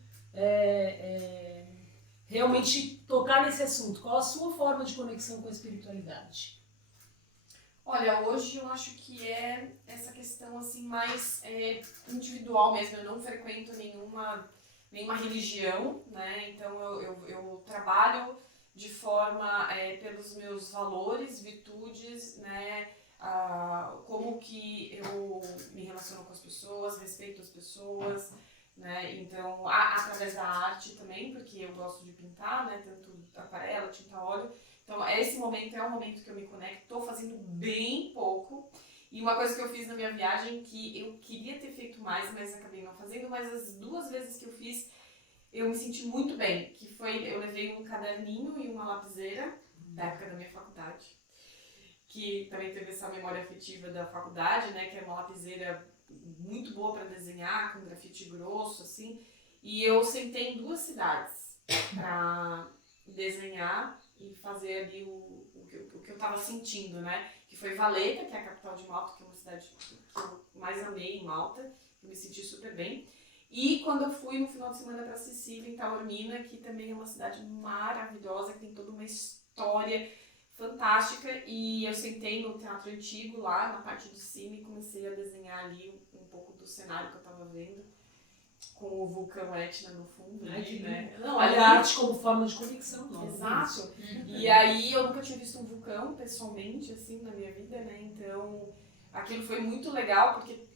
realmente tocar nesse assunto. Qual a sua forma de conexão com a espiritualidade? Olha, hoje eu acho que é essa questão assim mais individual mesmo. Eu não frequento nenhuma religião, né? Então eu trabalho de forma pelos meus valores, virtudes, né? Como que eu me relaciono com as pessoas, respeito as pessoas, né? Então, através da arte também, porque eu gosto de pintar, né? Tanto aquarela, tinta óleo. Então, esse momento é um momento que eu me conecto. Estou fazendo bem pouco. E uma coisa que eu fiz na minha viagem, que eu queria ter feito mais, mas acabei não fazendo, mas as 2 vezes que eu fiz, eu me senti muito bem. Que foi, eu levei um caderninho e uma lapiseira, da época da minha faculdade, que também teve essa memória afetiva da faculdade, né? Que é uma lapiseira muito boa para desenhar, com grafite grosso, assim. E eu sentei em 2 cidades para desenhar e fazer ali o que eu estava sentindo, né? Que foi Valeta, que é a capital de Malta, que é uma cidade que eu mais amei em Malta, eu me senti super bem. E quando eu fui no final de semana para Sicília, em Taormina, que também é uma cidade maravilhosa, que tem toda uma história fantástica, e eu sentei no teatro antigo lá, na parte de cima, e comecei a desenhar ali um pouco do cenário que eu estava vendo, com o vulcão Etna no fundo, né? Não, Olha a arte como forma de conexão. Não, exato. E aí eu nunca tinha visto um vulcão pessoalmente, assim, na minha vida, né? Então aquilo foi muito legal, porque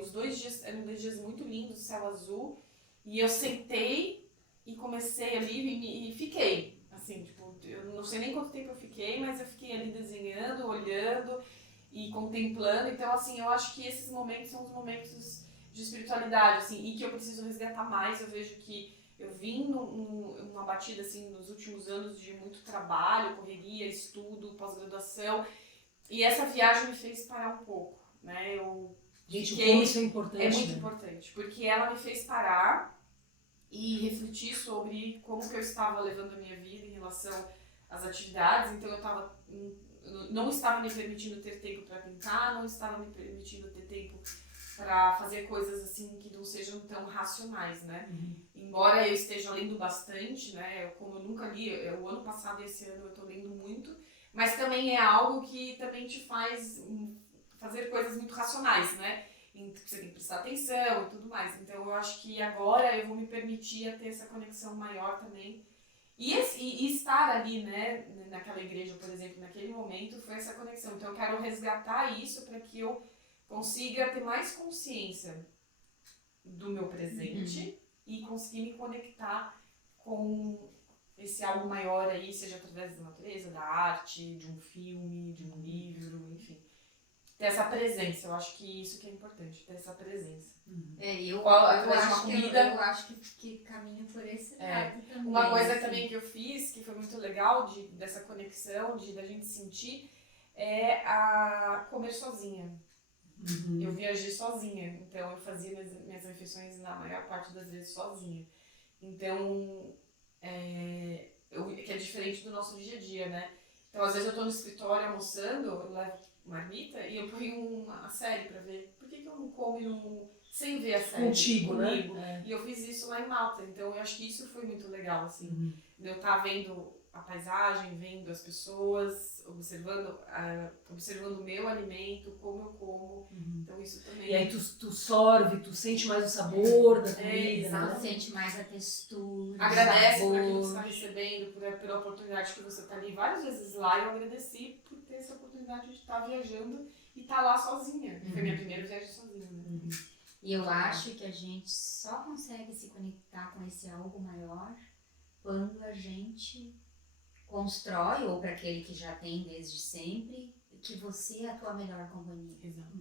os 2 dias eram 2 dias muito lindos, céu azul, e eu sentei e comecei ali e fiquei, assim, tipo, eu não sei nem quanto tempo eu fiquei, mas eu fiquei ali desenhando, olhando e contemplando. Então, assim, eu acho que esses momentos são os momentos de espiritualidade, assim, e que eu preciso resgatar mais. Eu vejo que eu vim numa batida, assim, nos últimos anos de muito trabalho, correria, estudo, pós-graduação, e essa viagem me fez parar um pouco, né? Gente, como isso é importante. É muito importante, porque ela me fez parar e refletir sobre como que eu estava levando a minha vida em relação às atividades. Então não estava me permitindo ter tempo para pintar, não estava me permitindo ter tempo para fazer coisas assim que não sejam tão racionais, né? Embora eu esteja lendo bastante, né? Como eu nunca li, o ano passado e esse ano eu estou lendo muito, mas também é algo que também te faz fazer coisas muito racionais, né? Você tem que prestar atenção e tudo mais. Então eu acho que agora eu vou me permitir a ter essa conexão maior também. E estar ali, né, naquela igreja, por exemplo, naquele momento, foi essa conexão. Então eu quero resgatar isso para que eu consiga ter mais consciência do meu presente e conseguir me conectar com esse algo maior aí, seja através da natureza, da arte, de um filme, de um livro, enfim. Ter essa presença, eu acho que isso que é importante, ter essa presença. Eu acho que caminho por esse lado também. Uma coisa também que eu fiz, que foi muito legal, dessa conexão, da gente sentir, é a comer sozinha. Eu viajei sozinha, então eu fazia minhas refeições na maior parte das vezes sozinha. Então, que é diferente do nosso dia a dia, né? Então, às vezes eu tô no escritório almoçando, eu levo marmita e eu ponho uma série pra ver. Por que eu não como sem ver a série? Contigo, comigo? né? E eu fiz isso lá em Malta, então eu acho que isso foi muito legal, assim. Eu estar vendo a paisagem, vendo as pessoas, observando o meu alimento, como eu como. Então isso também... E aí tu sorve, tu sente mais o sabor da comida, Tu né? sente mais a textura, Agradece o por aquilo que sabor. você está recebendo, pela oportunidade que você está ali. Várias vezes lá eu agradeci por ter essa oportunidade de estar viajando e estar lá sozinha. Foi minha primeira viagem sozinha, né? E eu acho que a gente só consegue se conectar com esse algo maior quando a gente constrói, ou para aquele que já tem desde sempre, que você é a tua melhor companhia. Exato.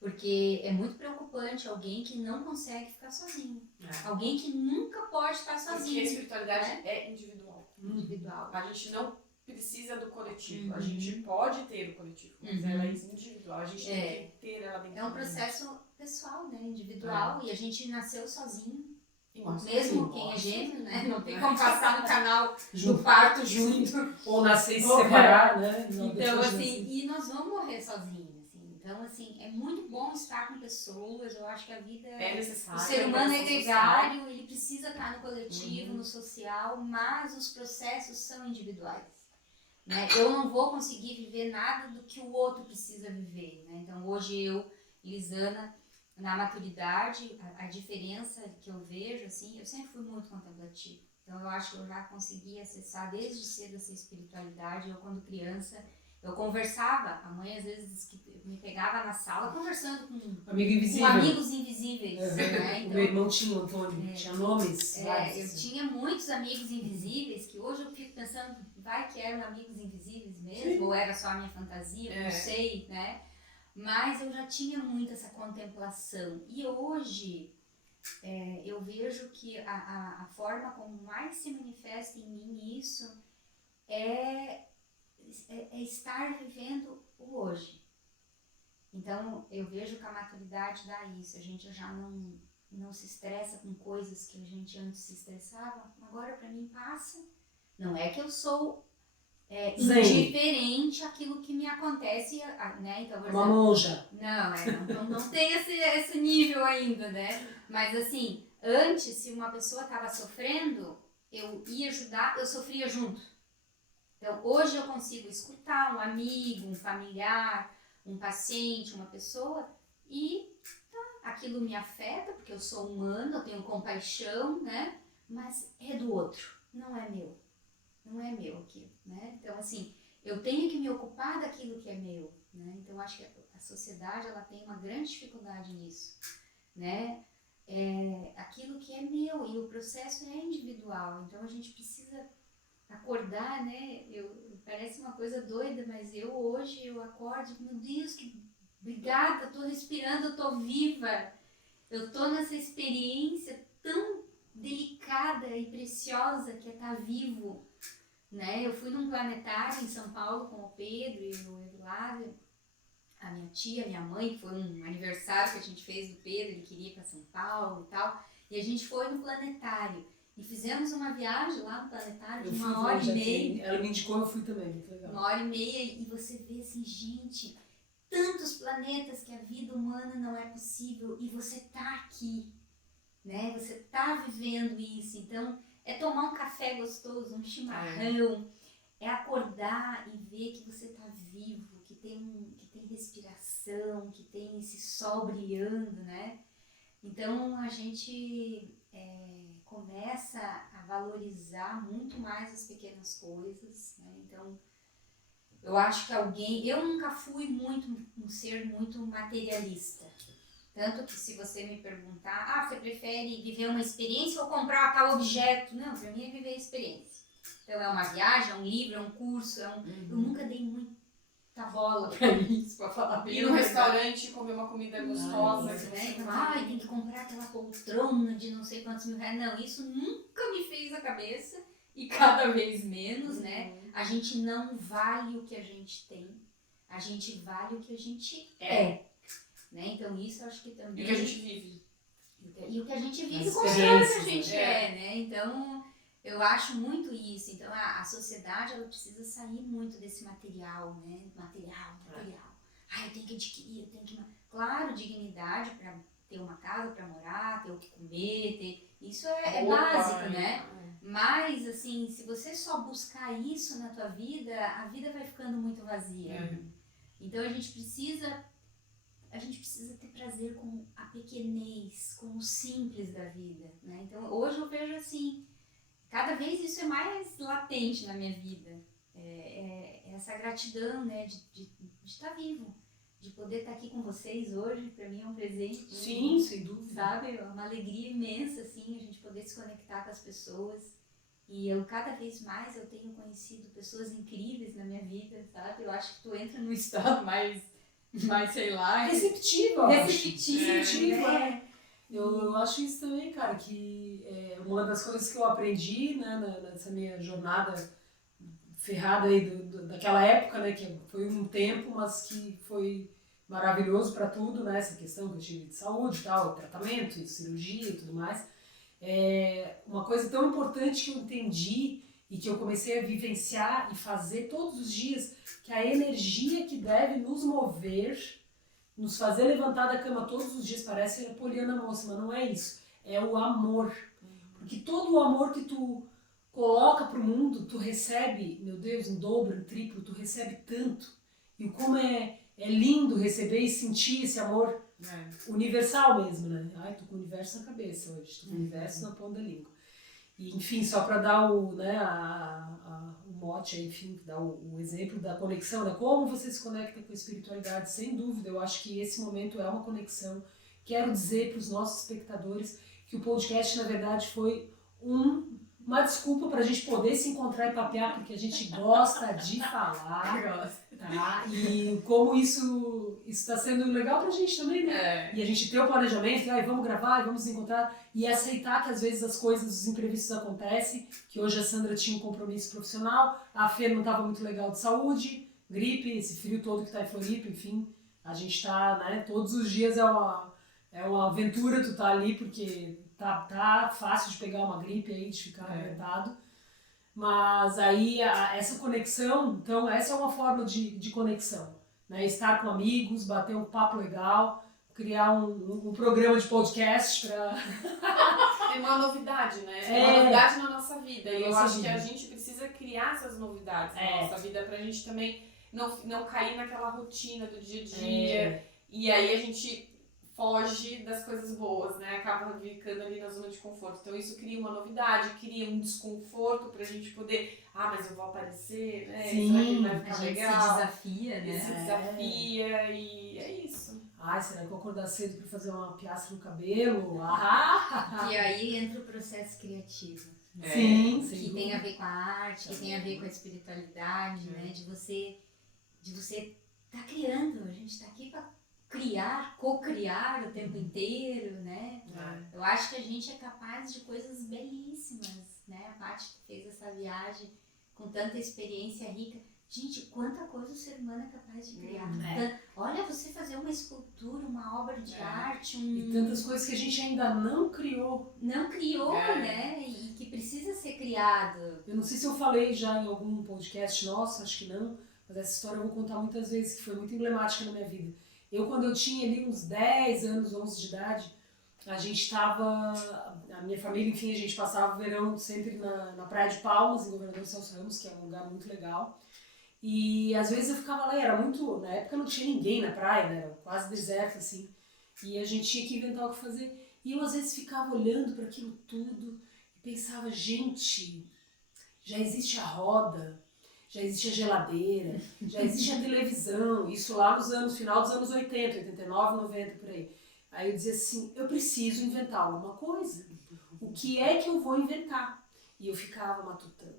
Porque é muito preocupante alguém que não consegue ficar sozinho. Alguém que nunca pode estar sozinho. Porque a espiritualidade é individual. Individual. A gente não precisa do coletivo. A gente pode ter o coletivo, mas ela é individual. A gente tem que ter ela dentro. É um processo pessoal, né? Individual. E a gente nasceu sozinho. Nossa, Mesmo quem é gêmeo, né? Não tem como passar no canal do parto junto. Ou nascer e se separar, né? Então, assim, e nós vamos morrer sozinhos. Assim. Então, assim, é muito bom estar com pessoas. Eu acho que a vida... é necessário. O ser humano é gregário, ele precisa estar no coletivo, no social, mas os processos são individuais. Né? Eu não vou conseguir viver nada do que o outro precisa viver. Né? Então, hoje eu, Lisana, na maturidade, a diferença que eu vejo, assim, eu sempre fui muito contemplativa. Então, eu acho que eu já consegui acessar desde cedo essa espiritualidade. Eu, quando criança, eu conversava. A mãe, às vezes, me pegava na sala conversando com amigos invisíveis. Né? Então, o meu irmão tinha, o Antônio, tinha nomes. Eu tinha muitos amigos invisíveis que hoje eu fico pensando, vai que eram amigos invisíveis mesmo, ou era só a minha fantasia, não sei, né? Mas eu já tinha muito essa contemplação. E hoje eu vejo que a forma como mais se manifesta em mim isso é estar vivendo o hoje. Então eu vejo que a maturidade dá isso. A gente já não se estressa com coisas que a gente antes se estressava, agora pra mim passa. Não é que eu sou Zen. indiferente àquilo que me acontece, né? Então, por Uma exemplo, monja. não tem esse nível ainda, né? Mas assim, antes, se uma pessoa estava sofrendo, eu ia ajudar, eu sofria junto. Então, hoje eu consigo escutar um amigo, um familiar, um paciente, uma pessoa, e aquilo me afeta, porque eu sou humana, eu tenho compaixão, né? Mas é do outro, não é meu. Não é meu aquilo, né? Então, assim, eu tenho que me ocupar daquilo que é meu, né? Então, acho que a sociedade, ela tem uma grande dificuldade nisso, né? Aquilo que é meu, e o processo é individual, então a gente precisa acordar, né? Parece uma coisa doida, mas hoje eu acordo, meu Deus, que obrigada, eu tô respirando, eu tô viva, eu tô nessa experiência tão delicada e preciosa que é estar vivo, né? Eu fui num planetário em São Paulo com o Pedro e o Eduardo, a minha tia, minha mãe, que foi um aniversário que a gente fez do Pedro, ele queria ir para São Paulo e tal, e a gente foi no planetário e fizemos uma viagem lá no planetário de uma hora e meia. Ela me indicou, eu fui também, muito legal. Uma hora e meia, e você vê assim, gente, tantos planetas que a vida humana não é possível e você tá aqui, né? Você tá vivendo isso, então é tomar um café gostoso, um chimarrão, é acordar e ver que você tá vivo, que tem respiração, que tem esse sol brilhando, né? Então a gente começa a valorizar muito mais as pequenas coisas, né? Então eu acho que eu nunca fui um ser muito materialista. Tanto que se você me perguntar, você prefere viver uma experiência ou comprar tal objeto? Não, pra mim é viver a experiência. Então é uma viagem, é um livro, é um curso, eu nunca dei muita bola pra isso, pra falar bem. Ir no restaurante e comer uma comida gostosa. Né? Então, tem que comprar aquela poltrona de não sei quantos mil reais. Não, isso nunca me fez a cabeça e cada vez menos, né? A gente não vale o que a gente tem, a gente vale o que a gente é. Né? Então isso eu acho que também... E o que a gente vive. E o que a gente vive constrói o que a gente né? Então eu acho muito isso. Então a sociedade, ela precisa sair muito desse material, né? Material. Eu tenho que adquirir, eu tenho que... Claro, dignidade para ter uma casa para morar, ter o que comer, isso é básico, né? Mas, assim, se você só buscar isso na tua vida, a vida vai ficando muito vazia. Então a gente precisa ter prazer com a pequenez, com o simples da vida, né? Então hoje eu vejo assim, cada vez isso é mais latente na minha vida, essa gratidão, né, de estar vivo, de poder estar aqui com vocês hoje, para mim é um presente. Sim, sem dúvida. Sabe, é uma alegria imensa, assim, a gente poder se conectar com as pessoas. E cada vez mais eu tenho conhecido pessoas incríveis na minha vida, sabe? Eu acho que tu entra num estado mais sei lá... Receptivo, né? Eu acho isso também, cara, que uma das coisas que eu aprendi, né, nessa minha jornada ferrada aí daquela época, né, que foi um tempo, mas que foi maravilhoso para tudo, né, essa questão que eu tive de saúde e tal, tratamento, cirurgia e tudo mais. Uma coisa tão importante que eu entendi e que eu comecei a vivenciar e fazer todos os dias, que a energia que deve nos mover, nos fazer levantar da cama todos os dias, parece a Poliana Moça, mas não é isso, é o amor. Porque todo o amor que tu coloca pro mundo, tu recebe, meu Deus, em dobro, em triplo, tu recebe tanto. E como é lindo receber e sentir esse amor universal mesmo, né? Ai, tô com o universo na cabeça hoje, tô com o universo na ponta da língua. E, enfim, só para dar o mote, enfim, dar o exemplo da conexão, né? Como você se conecta com a espiritualidade, sem dúvida, eu acho que esse momento é uma conexão. Quero dizer para os nossos espectadores que o podcast, na verdade, foi uma desculpa para a gente poder se encontrar e papear, porque a gente gosta de falar, tá? E como isso está sendo legal para a gente também, né? E a gente ter o planejamento, vamos gravar, vamos nos encontrar, e aceitar que às vezes as coisas, os imprevistos acontecem, que hoje a Sandra tinha um compromisso profissional, a Fê não estava muito legal de saúde, gripe, esse frio todo que está em Floripa, enfim, a gente está, né? Todos os dias é é uma aventura tu tá ali, porque tá fácil de pegar uma gripe aí, de ficar apertado. Mas aí essa conexão, então essa é uma forma de conexão, né? Estar com amigos, bater um papo legal, criar um programa de podcast para... É uma novidade, né? É. Uma novidade na nossa vida. E eu Nossa acho vida. que a gente precisa criar essas novidades na É. nossa vida pra gente também não cair naquela rotina do dia a dia. E aí a gente foge das coisas boas, né? Acaba ficando ali na zona de conforto. Então isso cria uma novidade, cria um desconforto pra gente poder, mas eu vou aparecer, né? Sim, Será que vai A ficar gente legal? se desafia, E se né? desafia e é isso. Ai, será que eu vou acordar cedo para fazer uma piastra no cabelo? Ah! E aí entra o processo criativo. Sim, sem Que dúvida. tem a ver com a arte, que tem a ver com a espiritualidade, né? De você tá criando. A gente tá aqui para criar, co-criar o tempo inteiro, né? Eu acho que a gente é capaz de coisas belíssimas, né? A Paty que fez essa viagem com tanta experiência rica. Gente, quanta coisa o ser humano é capaz de criar. Olha, você fazer uma escultura, uma obra de arte, E tantas coisas que a gente ainda não criou. não criou, né? E que precisa ser criado. Eu não sei se eu falei já em algum podcast nosso, acho que não, mas essa história eu vou contar muitas vezes, que foi muito emblemática na minha vida. Quando eu tinha ali uns 10 anos, 11 de idade, a gente estava, a minha família, enfim, a gente passava o verão sempre na Praia de Palmas, em Governador Celso Ramos, que é um lugar muito legal. E às vezes eu ficava lá, era muito, na época não tinha ninguém na praia, né, era quase deserto assim, e a gente tinha que inventar o que fazer. E eu às vezes ficava olhando para aquilo tudo e pensava, gente, já existe a roda, já existe a geladeira, já existe a televisão, isso lá nos anos, final dos anos 80, 89, 90, por aí. Aí eu dizia assim, eu preciso inventar alguma coisa. O que é que eu vou inventar? E eu ficava matutando.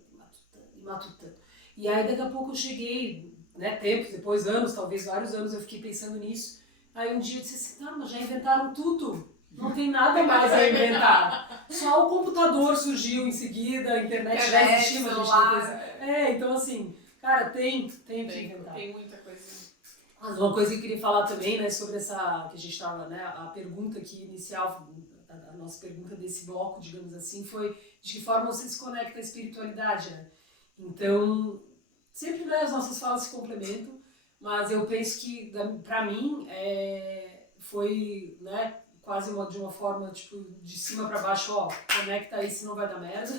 E aí daqui a pouco eu cheguei, né, tempos depois, anos, talvez vários anos, eu fiquei pensando nisso. Aí um dia eu disse assim, mas já inventaram tudo. Não tem nada mais a inventar. Só o computador surgiu em seguida, a internet já existia, mas a gente não pensa. Então assim, cara, tem que inventar. Tem muita coisa. Mas uma coisa que eu queria falar também, né, sobre essa, que a gente estava, né, a pergunta aqui inicial, a nossa pergunta desse bloco, digamos assim, foi de que forma você se conecta à espiritualidade, né? Então, sempre, né, as nossas falas se complementam, mas eu penso que, pra mim, foi, né, quase de uma forma, tipo, de cima pra baixo, conecta aí, senão vai dar merda.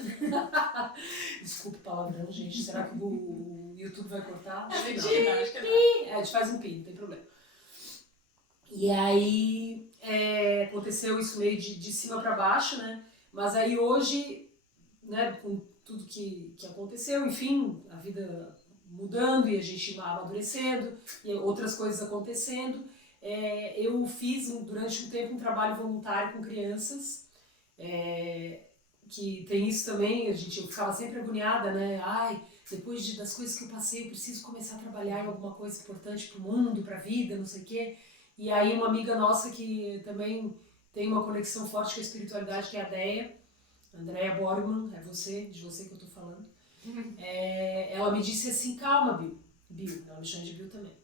Desculpa o palavrão, gente, será que o YouTube vai cortar? Acho que não. A gente faz um pi, não tem problema. E aí, aconteceu isso meio de cima pra baixo, né, mas aí hoje, né, com tudo que aconteceu, enfim, a vida mudando e a gente amadurecendo e outras coisas acontecendo, eu fiz durante um tempo um trabalho voluntário com crianças, que tem isso também, eu ficava sempre agoniada, né, depois das coisas que eu passei, eu preciso começar a trabalhar em alguma coisa importante pro mundo, pra vida, não sei o quê, e aí uma amiga nossa que também tem uma conexão forte com a espiritualidade, que é a Deia, Andrea Borgman, de você que eu tô falando. Ela me disse assim, calma, Bill, ela me chama de Bill também.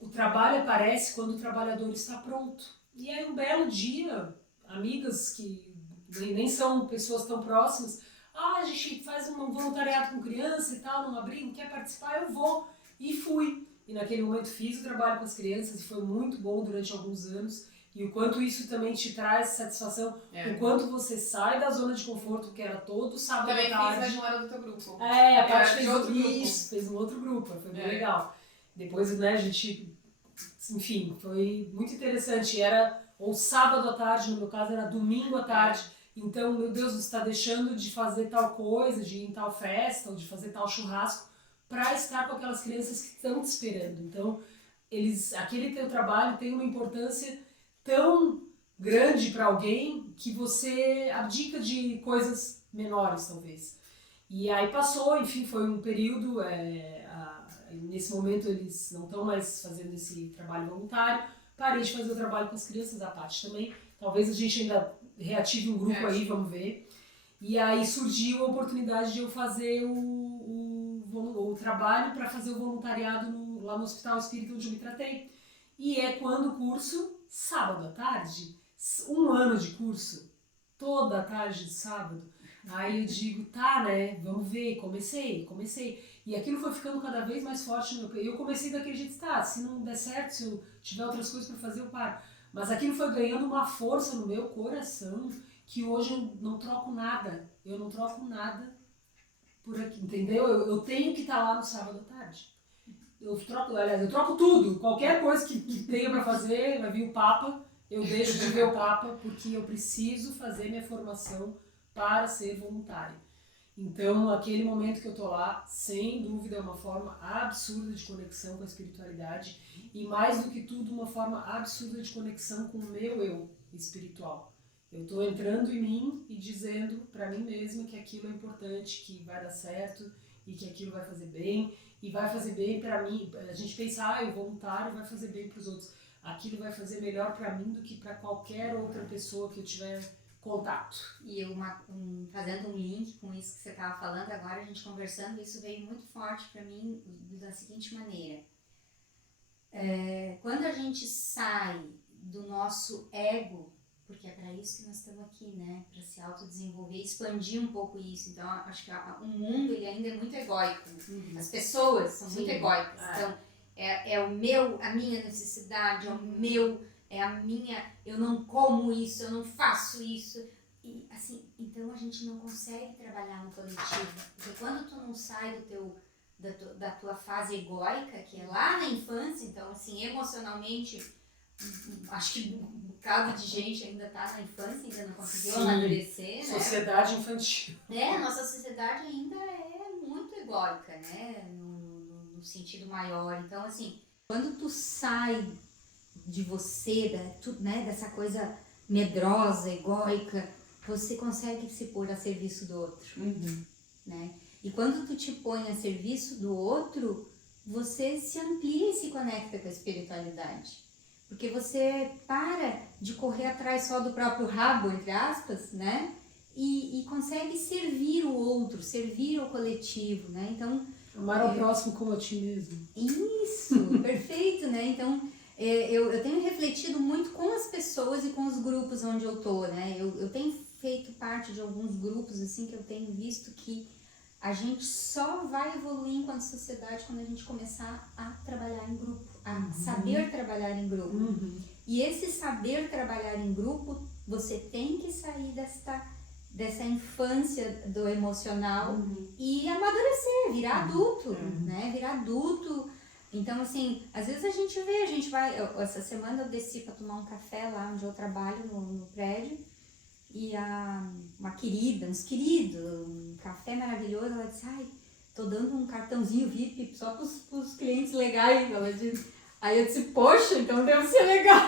O trabalho aparece quando o trabalhador está pronto. E aí um belo dia, amigas que nem são pessoas tão próximas, a gente faz um voluntariado com criança e tal, num abrigo, quer participar? Eu vou. E fui. E naquele momento fiz o trabalho com as crianças e foi muito bom durante alguns anos. E o quanto isso também te traz satisfação, o quanto você sai da zona de conforto, que era todo sábado à tarde. Também fiz, mas não era do teu grupo. A Paty fez um outro grupo, foi bem legal. Depois, né, a gente, enfim, foi muito interessante. Era ou sábado à tarde, no meu caso era domingo à tarde. Então, meu Deus, você está deixando de fazer tal coisa, de ir em tal festa, ou de fazer tal churrasco, para estar com aquelas crianças que estão te esperando. Então, aquele teu trabalho tem uma importância tão grande para alguém que você abdica de coisas menores, talvez. E aí passou, enfim, foi um período, nesse momento eles não estão mais fazendo esse trabalho voluntário, parei de fazer o trabalho com as crianças, a Paty também, talvez a gente ainda reative um grupo aí, vamos ver. E aí surgiu a oportunidade de eu fazer o trabalho para fazer o voluntariado lá no Hospital Espírita onde eu me tratei. E é quando o curso sábado à tarde, 1 ano de curso, toda a tarde de sábado. Aí eu digo, tá, né, vamos ver, comecei. E aquilo foi ficando cada vez mais forte no meu peito. Eu comecei daquele jeito, tá, se não der certo, se eu tiver outras coisas para fazer, eu paro. Mas aquilo foi ganhando uma força no meu coração que hoje eu não troco nada. Eu não troco nada por aqui, entendeu? Eu tenho que estar lá no sábado à tarde. Eu troco tudo. Qualquer coisa que tenha para fazer, vai vir o Papa, eu deixo de ver o Papa porque eu preciso fazer minha formação para ser voluntária. Então, aquele momento que eu tô lá, sem dúvida, é uma forma absurda de conexão com a espiritualidade e, mais do que tudo, uma forma absurda de conexão com o meu eu espiritual. Eu tô entrando em mim e dizendo para mim mesma que aquilo é importante, que vai dar certo e que aquilo vai fazer bem e vai fazer bem para mim. A gente pensa, o voluntário vai fazer bem para os outros. Aquilo vai fazer melhor para mim do que para qualquer outra pessoa que eu tiver contato. E eu, fazendo um link com isso que você estava falando agora, a gente conversando, isso veio muito forte para mim da seguinte maneira. Quando a gente sai do nosso ego, porque é para isso que nós estamos aqui, né? Para se autodesenvolver, expandir um pouco isso. Então, acho que o mundo ele ainda é muito egóico. Uhum. As pessoas são muito egóicas. Então, a minha necessidade, é o meu... eu não como isso, eu não faço isso. E assim, então a gente não consegue trabalhar no coletivo. Porque quando tu não sai da tua fase egóica, que é lá na infância, então assim, emocionalmente, acho que um bocado de gente ainda está na infância, ainda não conseguiu amadurecer, né? Sociedade infantil. A nossa sociedade ainda é muito egóica, né? No sentido maior. Então assim, quando tu sai de você, dessa coisa medrosa, egóica, você consegue se pôr a serviço do outro, né? E quando tu te põe a serviço do outro, você se amplia e se conecta com a espiritualidade, porque você para de correr atrás só do próprio rabo, entre aspas, né? E consegue servir o outro, servir o coletivo, né? Então, amar ao próximo como a ti mesmo. Isso, perfeito, né? Então, eu tenho refletido muito com as pessoas e com os grupos onde eu tô, né? Eu tenho feito parte de alguns grupos, assim, que eu tenho visto que a gente só vai evoluir enquanto sociedade quando a gente começar a trabalhar em grupo, a saber trabalhar em grupo. E esse saber trabalhar em grupo, você tem que sair dessa infância do emocional e amadurecer, virar adulto, né? Virar adulto. Então, assim, às vezes a gente vai... Essa semana eu desci para tomar um café lá onde eu trabalho, no prédio, e uns queridos, um café maravilhoso, ela disse, tô dando um cartãozinho VIP só pros clientes legais, ela disse. Aí eu disse, poxa, então deve ser legal.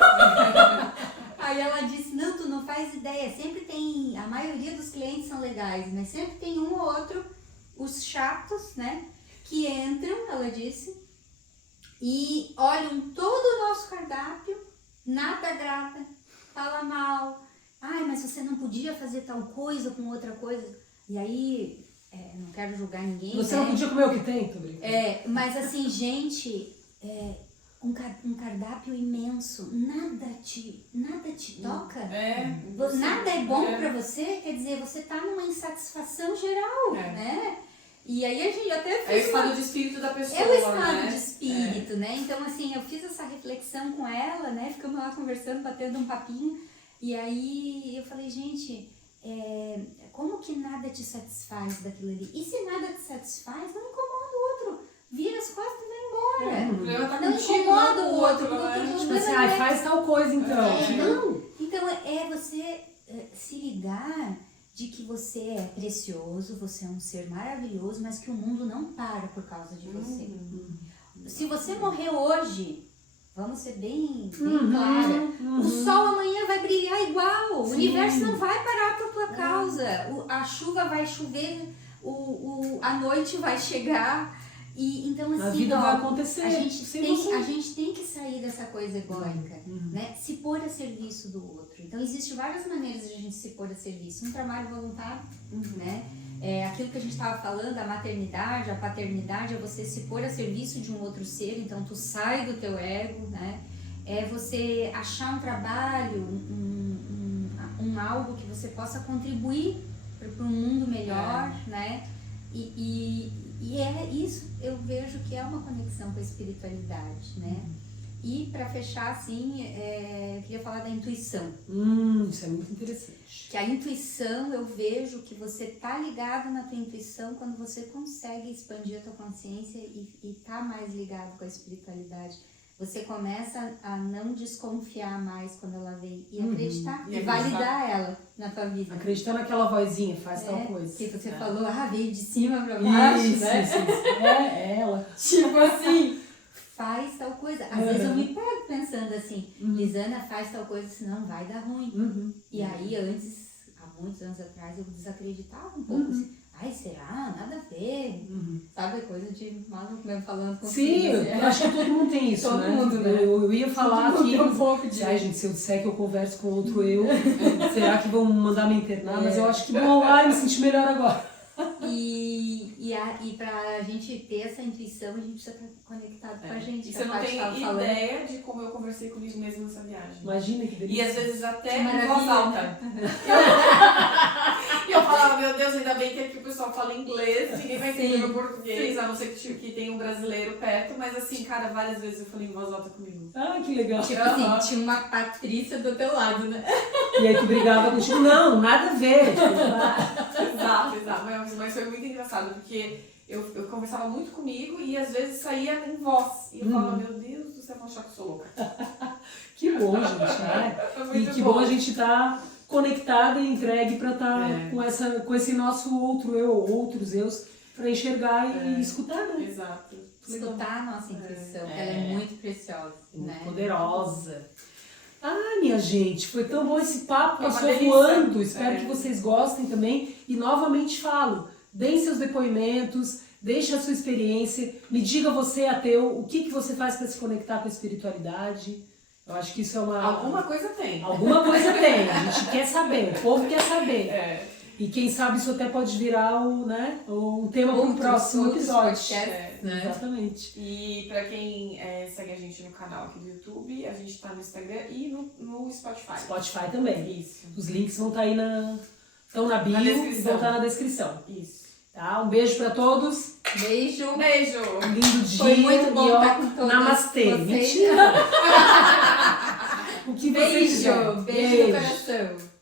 Aí ela disse, não, tu não faz ideia, sempre tem, a maioria dos clientes são legais, mas sempre tem um ou outro, os chatos, né, que entram, ela disse, e olham todo o nosso cardápio, nada agrada, fala mal, mas você não podia fazer tal coisa com outra coisa. E aí, não quero julgar ninguém. Você não podia comer o que tem, tô brincando. Mas assim, gente, um cardápio imenso, nada te toca, nada é bom pra você, quer dizer, você tá numa insatisfação geral, né? E aí a gente até fez... É o estado de espírito da pessoa, É o estado né? de espírito, né? Então, assim, eu fiz essa reflexão com ela, né? Ficamos lá conversando, batendo um papinho. E aí eu falei, gente, como que nada te satisfaz daquilo ali? E se nada te satisfaz, não incomoda o outro. Vira as costas e vai embora. Não incomoda o outro. Tipo assim, faz tal coisa então. Não. Então, você se ligar de que você é precioso, você é um ser maravilhoso, mas que o mundo não para por causa de você. Se você morrer hoje, vamos ser bem clara, o sol amanhã vai brilhar igual, o universo não vai parar por tua causa, a chuva vai chover, a noite vai chegar, e então assim, a vida vai acontecer. A gente tem que sair dessa coisa egóica, né? Se pôr a serviço do outro. Então existem várias maneiras de a gente se pôr a serviço. Um trabalho voluntário, né? Aquilo que a gente estava falando, a maternidade, a paternidade, é você se pôr a serviço de um outro ser, então tu sai do teu ego, né? é você achar um trabalho, um algo que você possa contribuir para um mundo melhor, né? E é isso, eu vejo que é uma conexão com a espiritualidade, né? E para fechar, assim, eu queria falar da intuição. Isso é muito interessante. Que a intuição, eu vejo que você tá ligado na tua intuição quando você consegue expandir a tua consciência e tá mais ligado com a espiritualidade. Você começa a não desconfiar mais quando ela vem e acreditar e validar ela na tua vida. Acreditar naquela vozinha, faz tal coisa. Que você falou, veio de cima pra baixo, Isso, né? isso. É ela. Tipo assim, faz tal coisa. Às vezes eu me pego pensando assim, Lisana, faz tal coisa, senão vai dar ruim. E aí antes, há muitos anos atrás, eu desacreditava um pouco assim. Ai, será? Nada a ver. Sabe, coisa de maluco mesmo falando com Sim, eu acho que todo mundo tem isso, todo né? mundo, né? Eu ia falar Todo mundo aqui. tem um pouco de... Ai, gente, se eu disser que eu converso com outro eu, será que vão mandar me internar? Mas eu acho que vão lá e me sentir melhor agora. E pra gente ter essa intuição, a gente precisa estar conectado com a gente. E você não tem ideia de como eu conversei comigo mesmo nessa viagem. Imagina que delícia. E às vezes até Que em voz maravilha. alta. E eu falava, meu Deus, ainda bem que aqui o pessoal fala inglês, ninguém vai entender meu português, a não ser que tem um brasileiro perto, mas assim, cara, várias vezes eu falei em voz alta comigo. Ah, que legal. Tipo assim, tinha uma Patrícia do teu lado, né? E aí tu brigava contigo, não, nada a ver. Exato. Mas foi muito engraçado, porque eu conversava muito comigo e às vezes saía em voz. E eu falava, meu Deus do céu, vão achar que eu sou louca. Que bom, gente, né? Foi E muito que bom a gente estar conectada e entregue para estar com esse nosso outro eu, outros eus, para enxergar e escutar, né? Exato. Escutar a nossa intuição, ela é muito preciosa, né? Poderosa. Ah, minha gente, foi tão bom esse papo, Foi uma passou delícia. voando. Espero que vocês gostem também. E novamente falo, deem seus depoimentos, deixe a sua experiência, me diga você, ateu, o que você faz para se conectar com a espiritualidade. Eu acho que isso é uma... Alguma coisa tem. Alguma coisa tem, a gente quer saber, o povo quer saber. E quem sabe isso até pode virar um tema para um próximo episódio. Né? Exatamente. E pra quem segue a gente no canal aqui do YouTube, a gente tá no Instagram e no Spotify. Spotify também. Isso. Os links vão estar aí estão na bio e vão estar na descrição. Isso. Tá? Um beijo pra todos. Beijo. Beijo! Um lindo dia. Foi muito bom e, ó, estar com todos namastê. vocês. Mentira. O que você Beijo. quiser. Beijo no coração.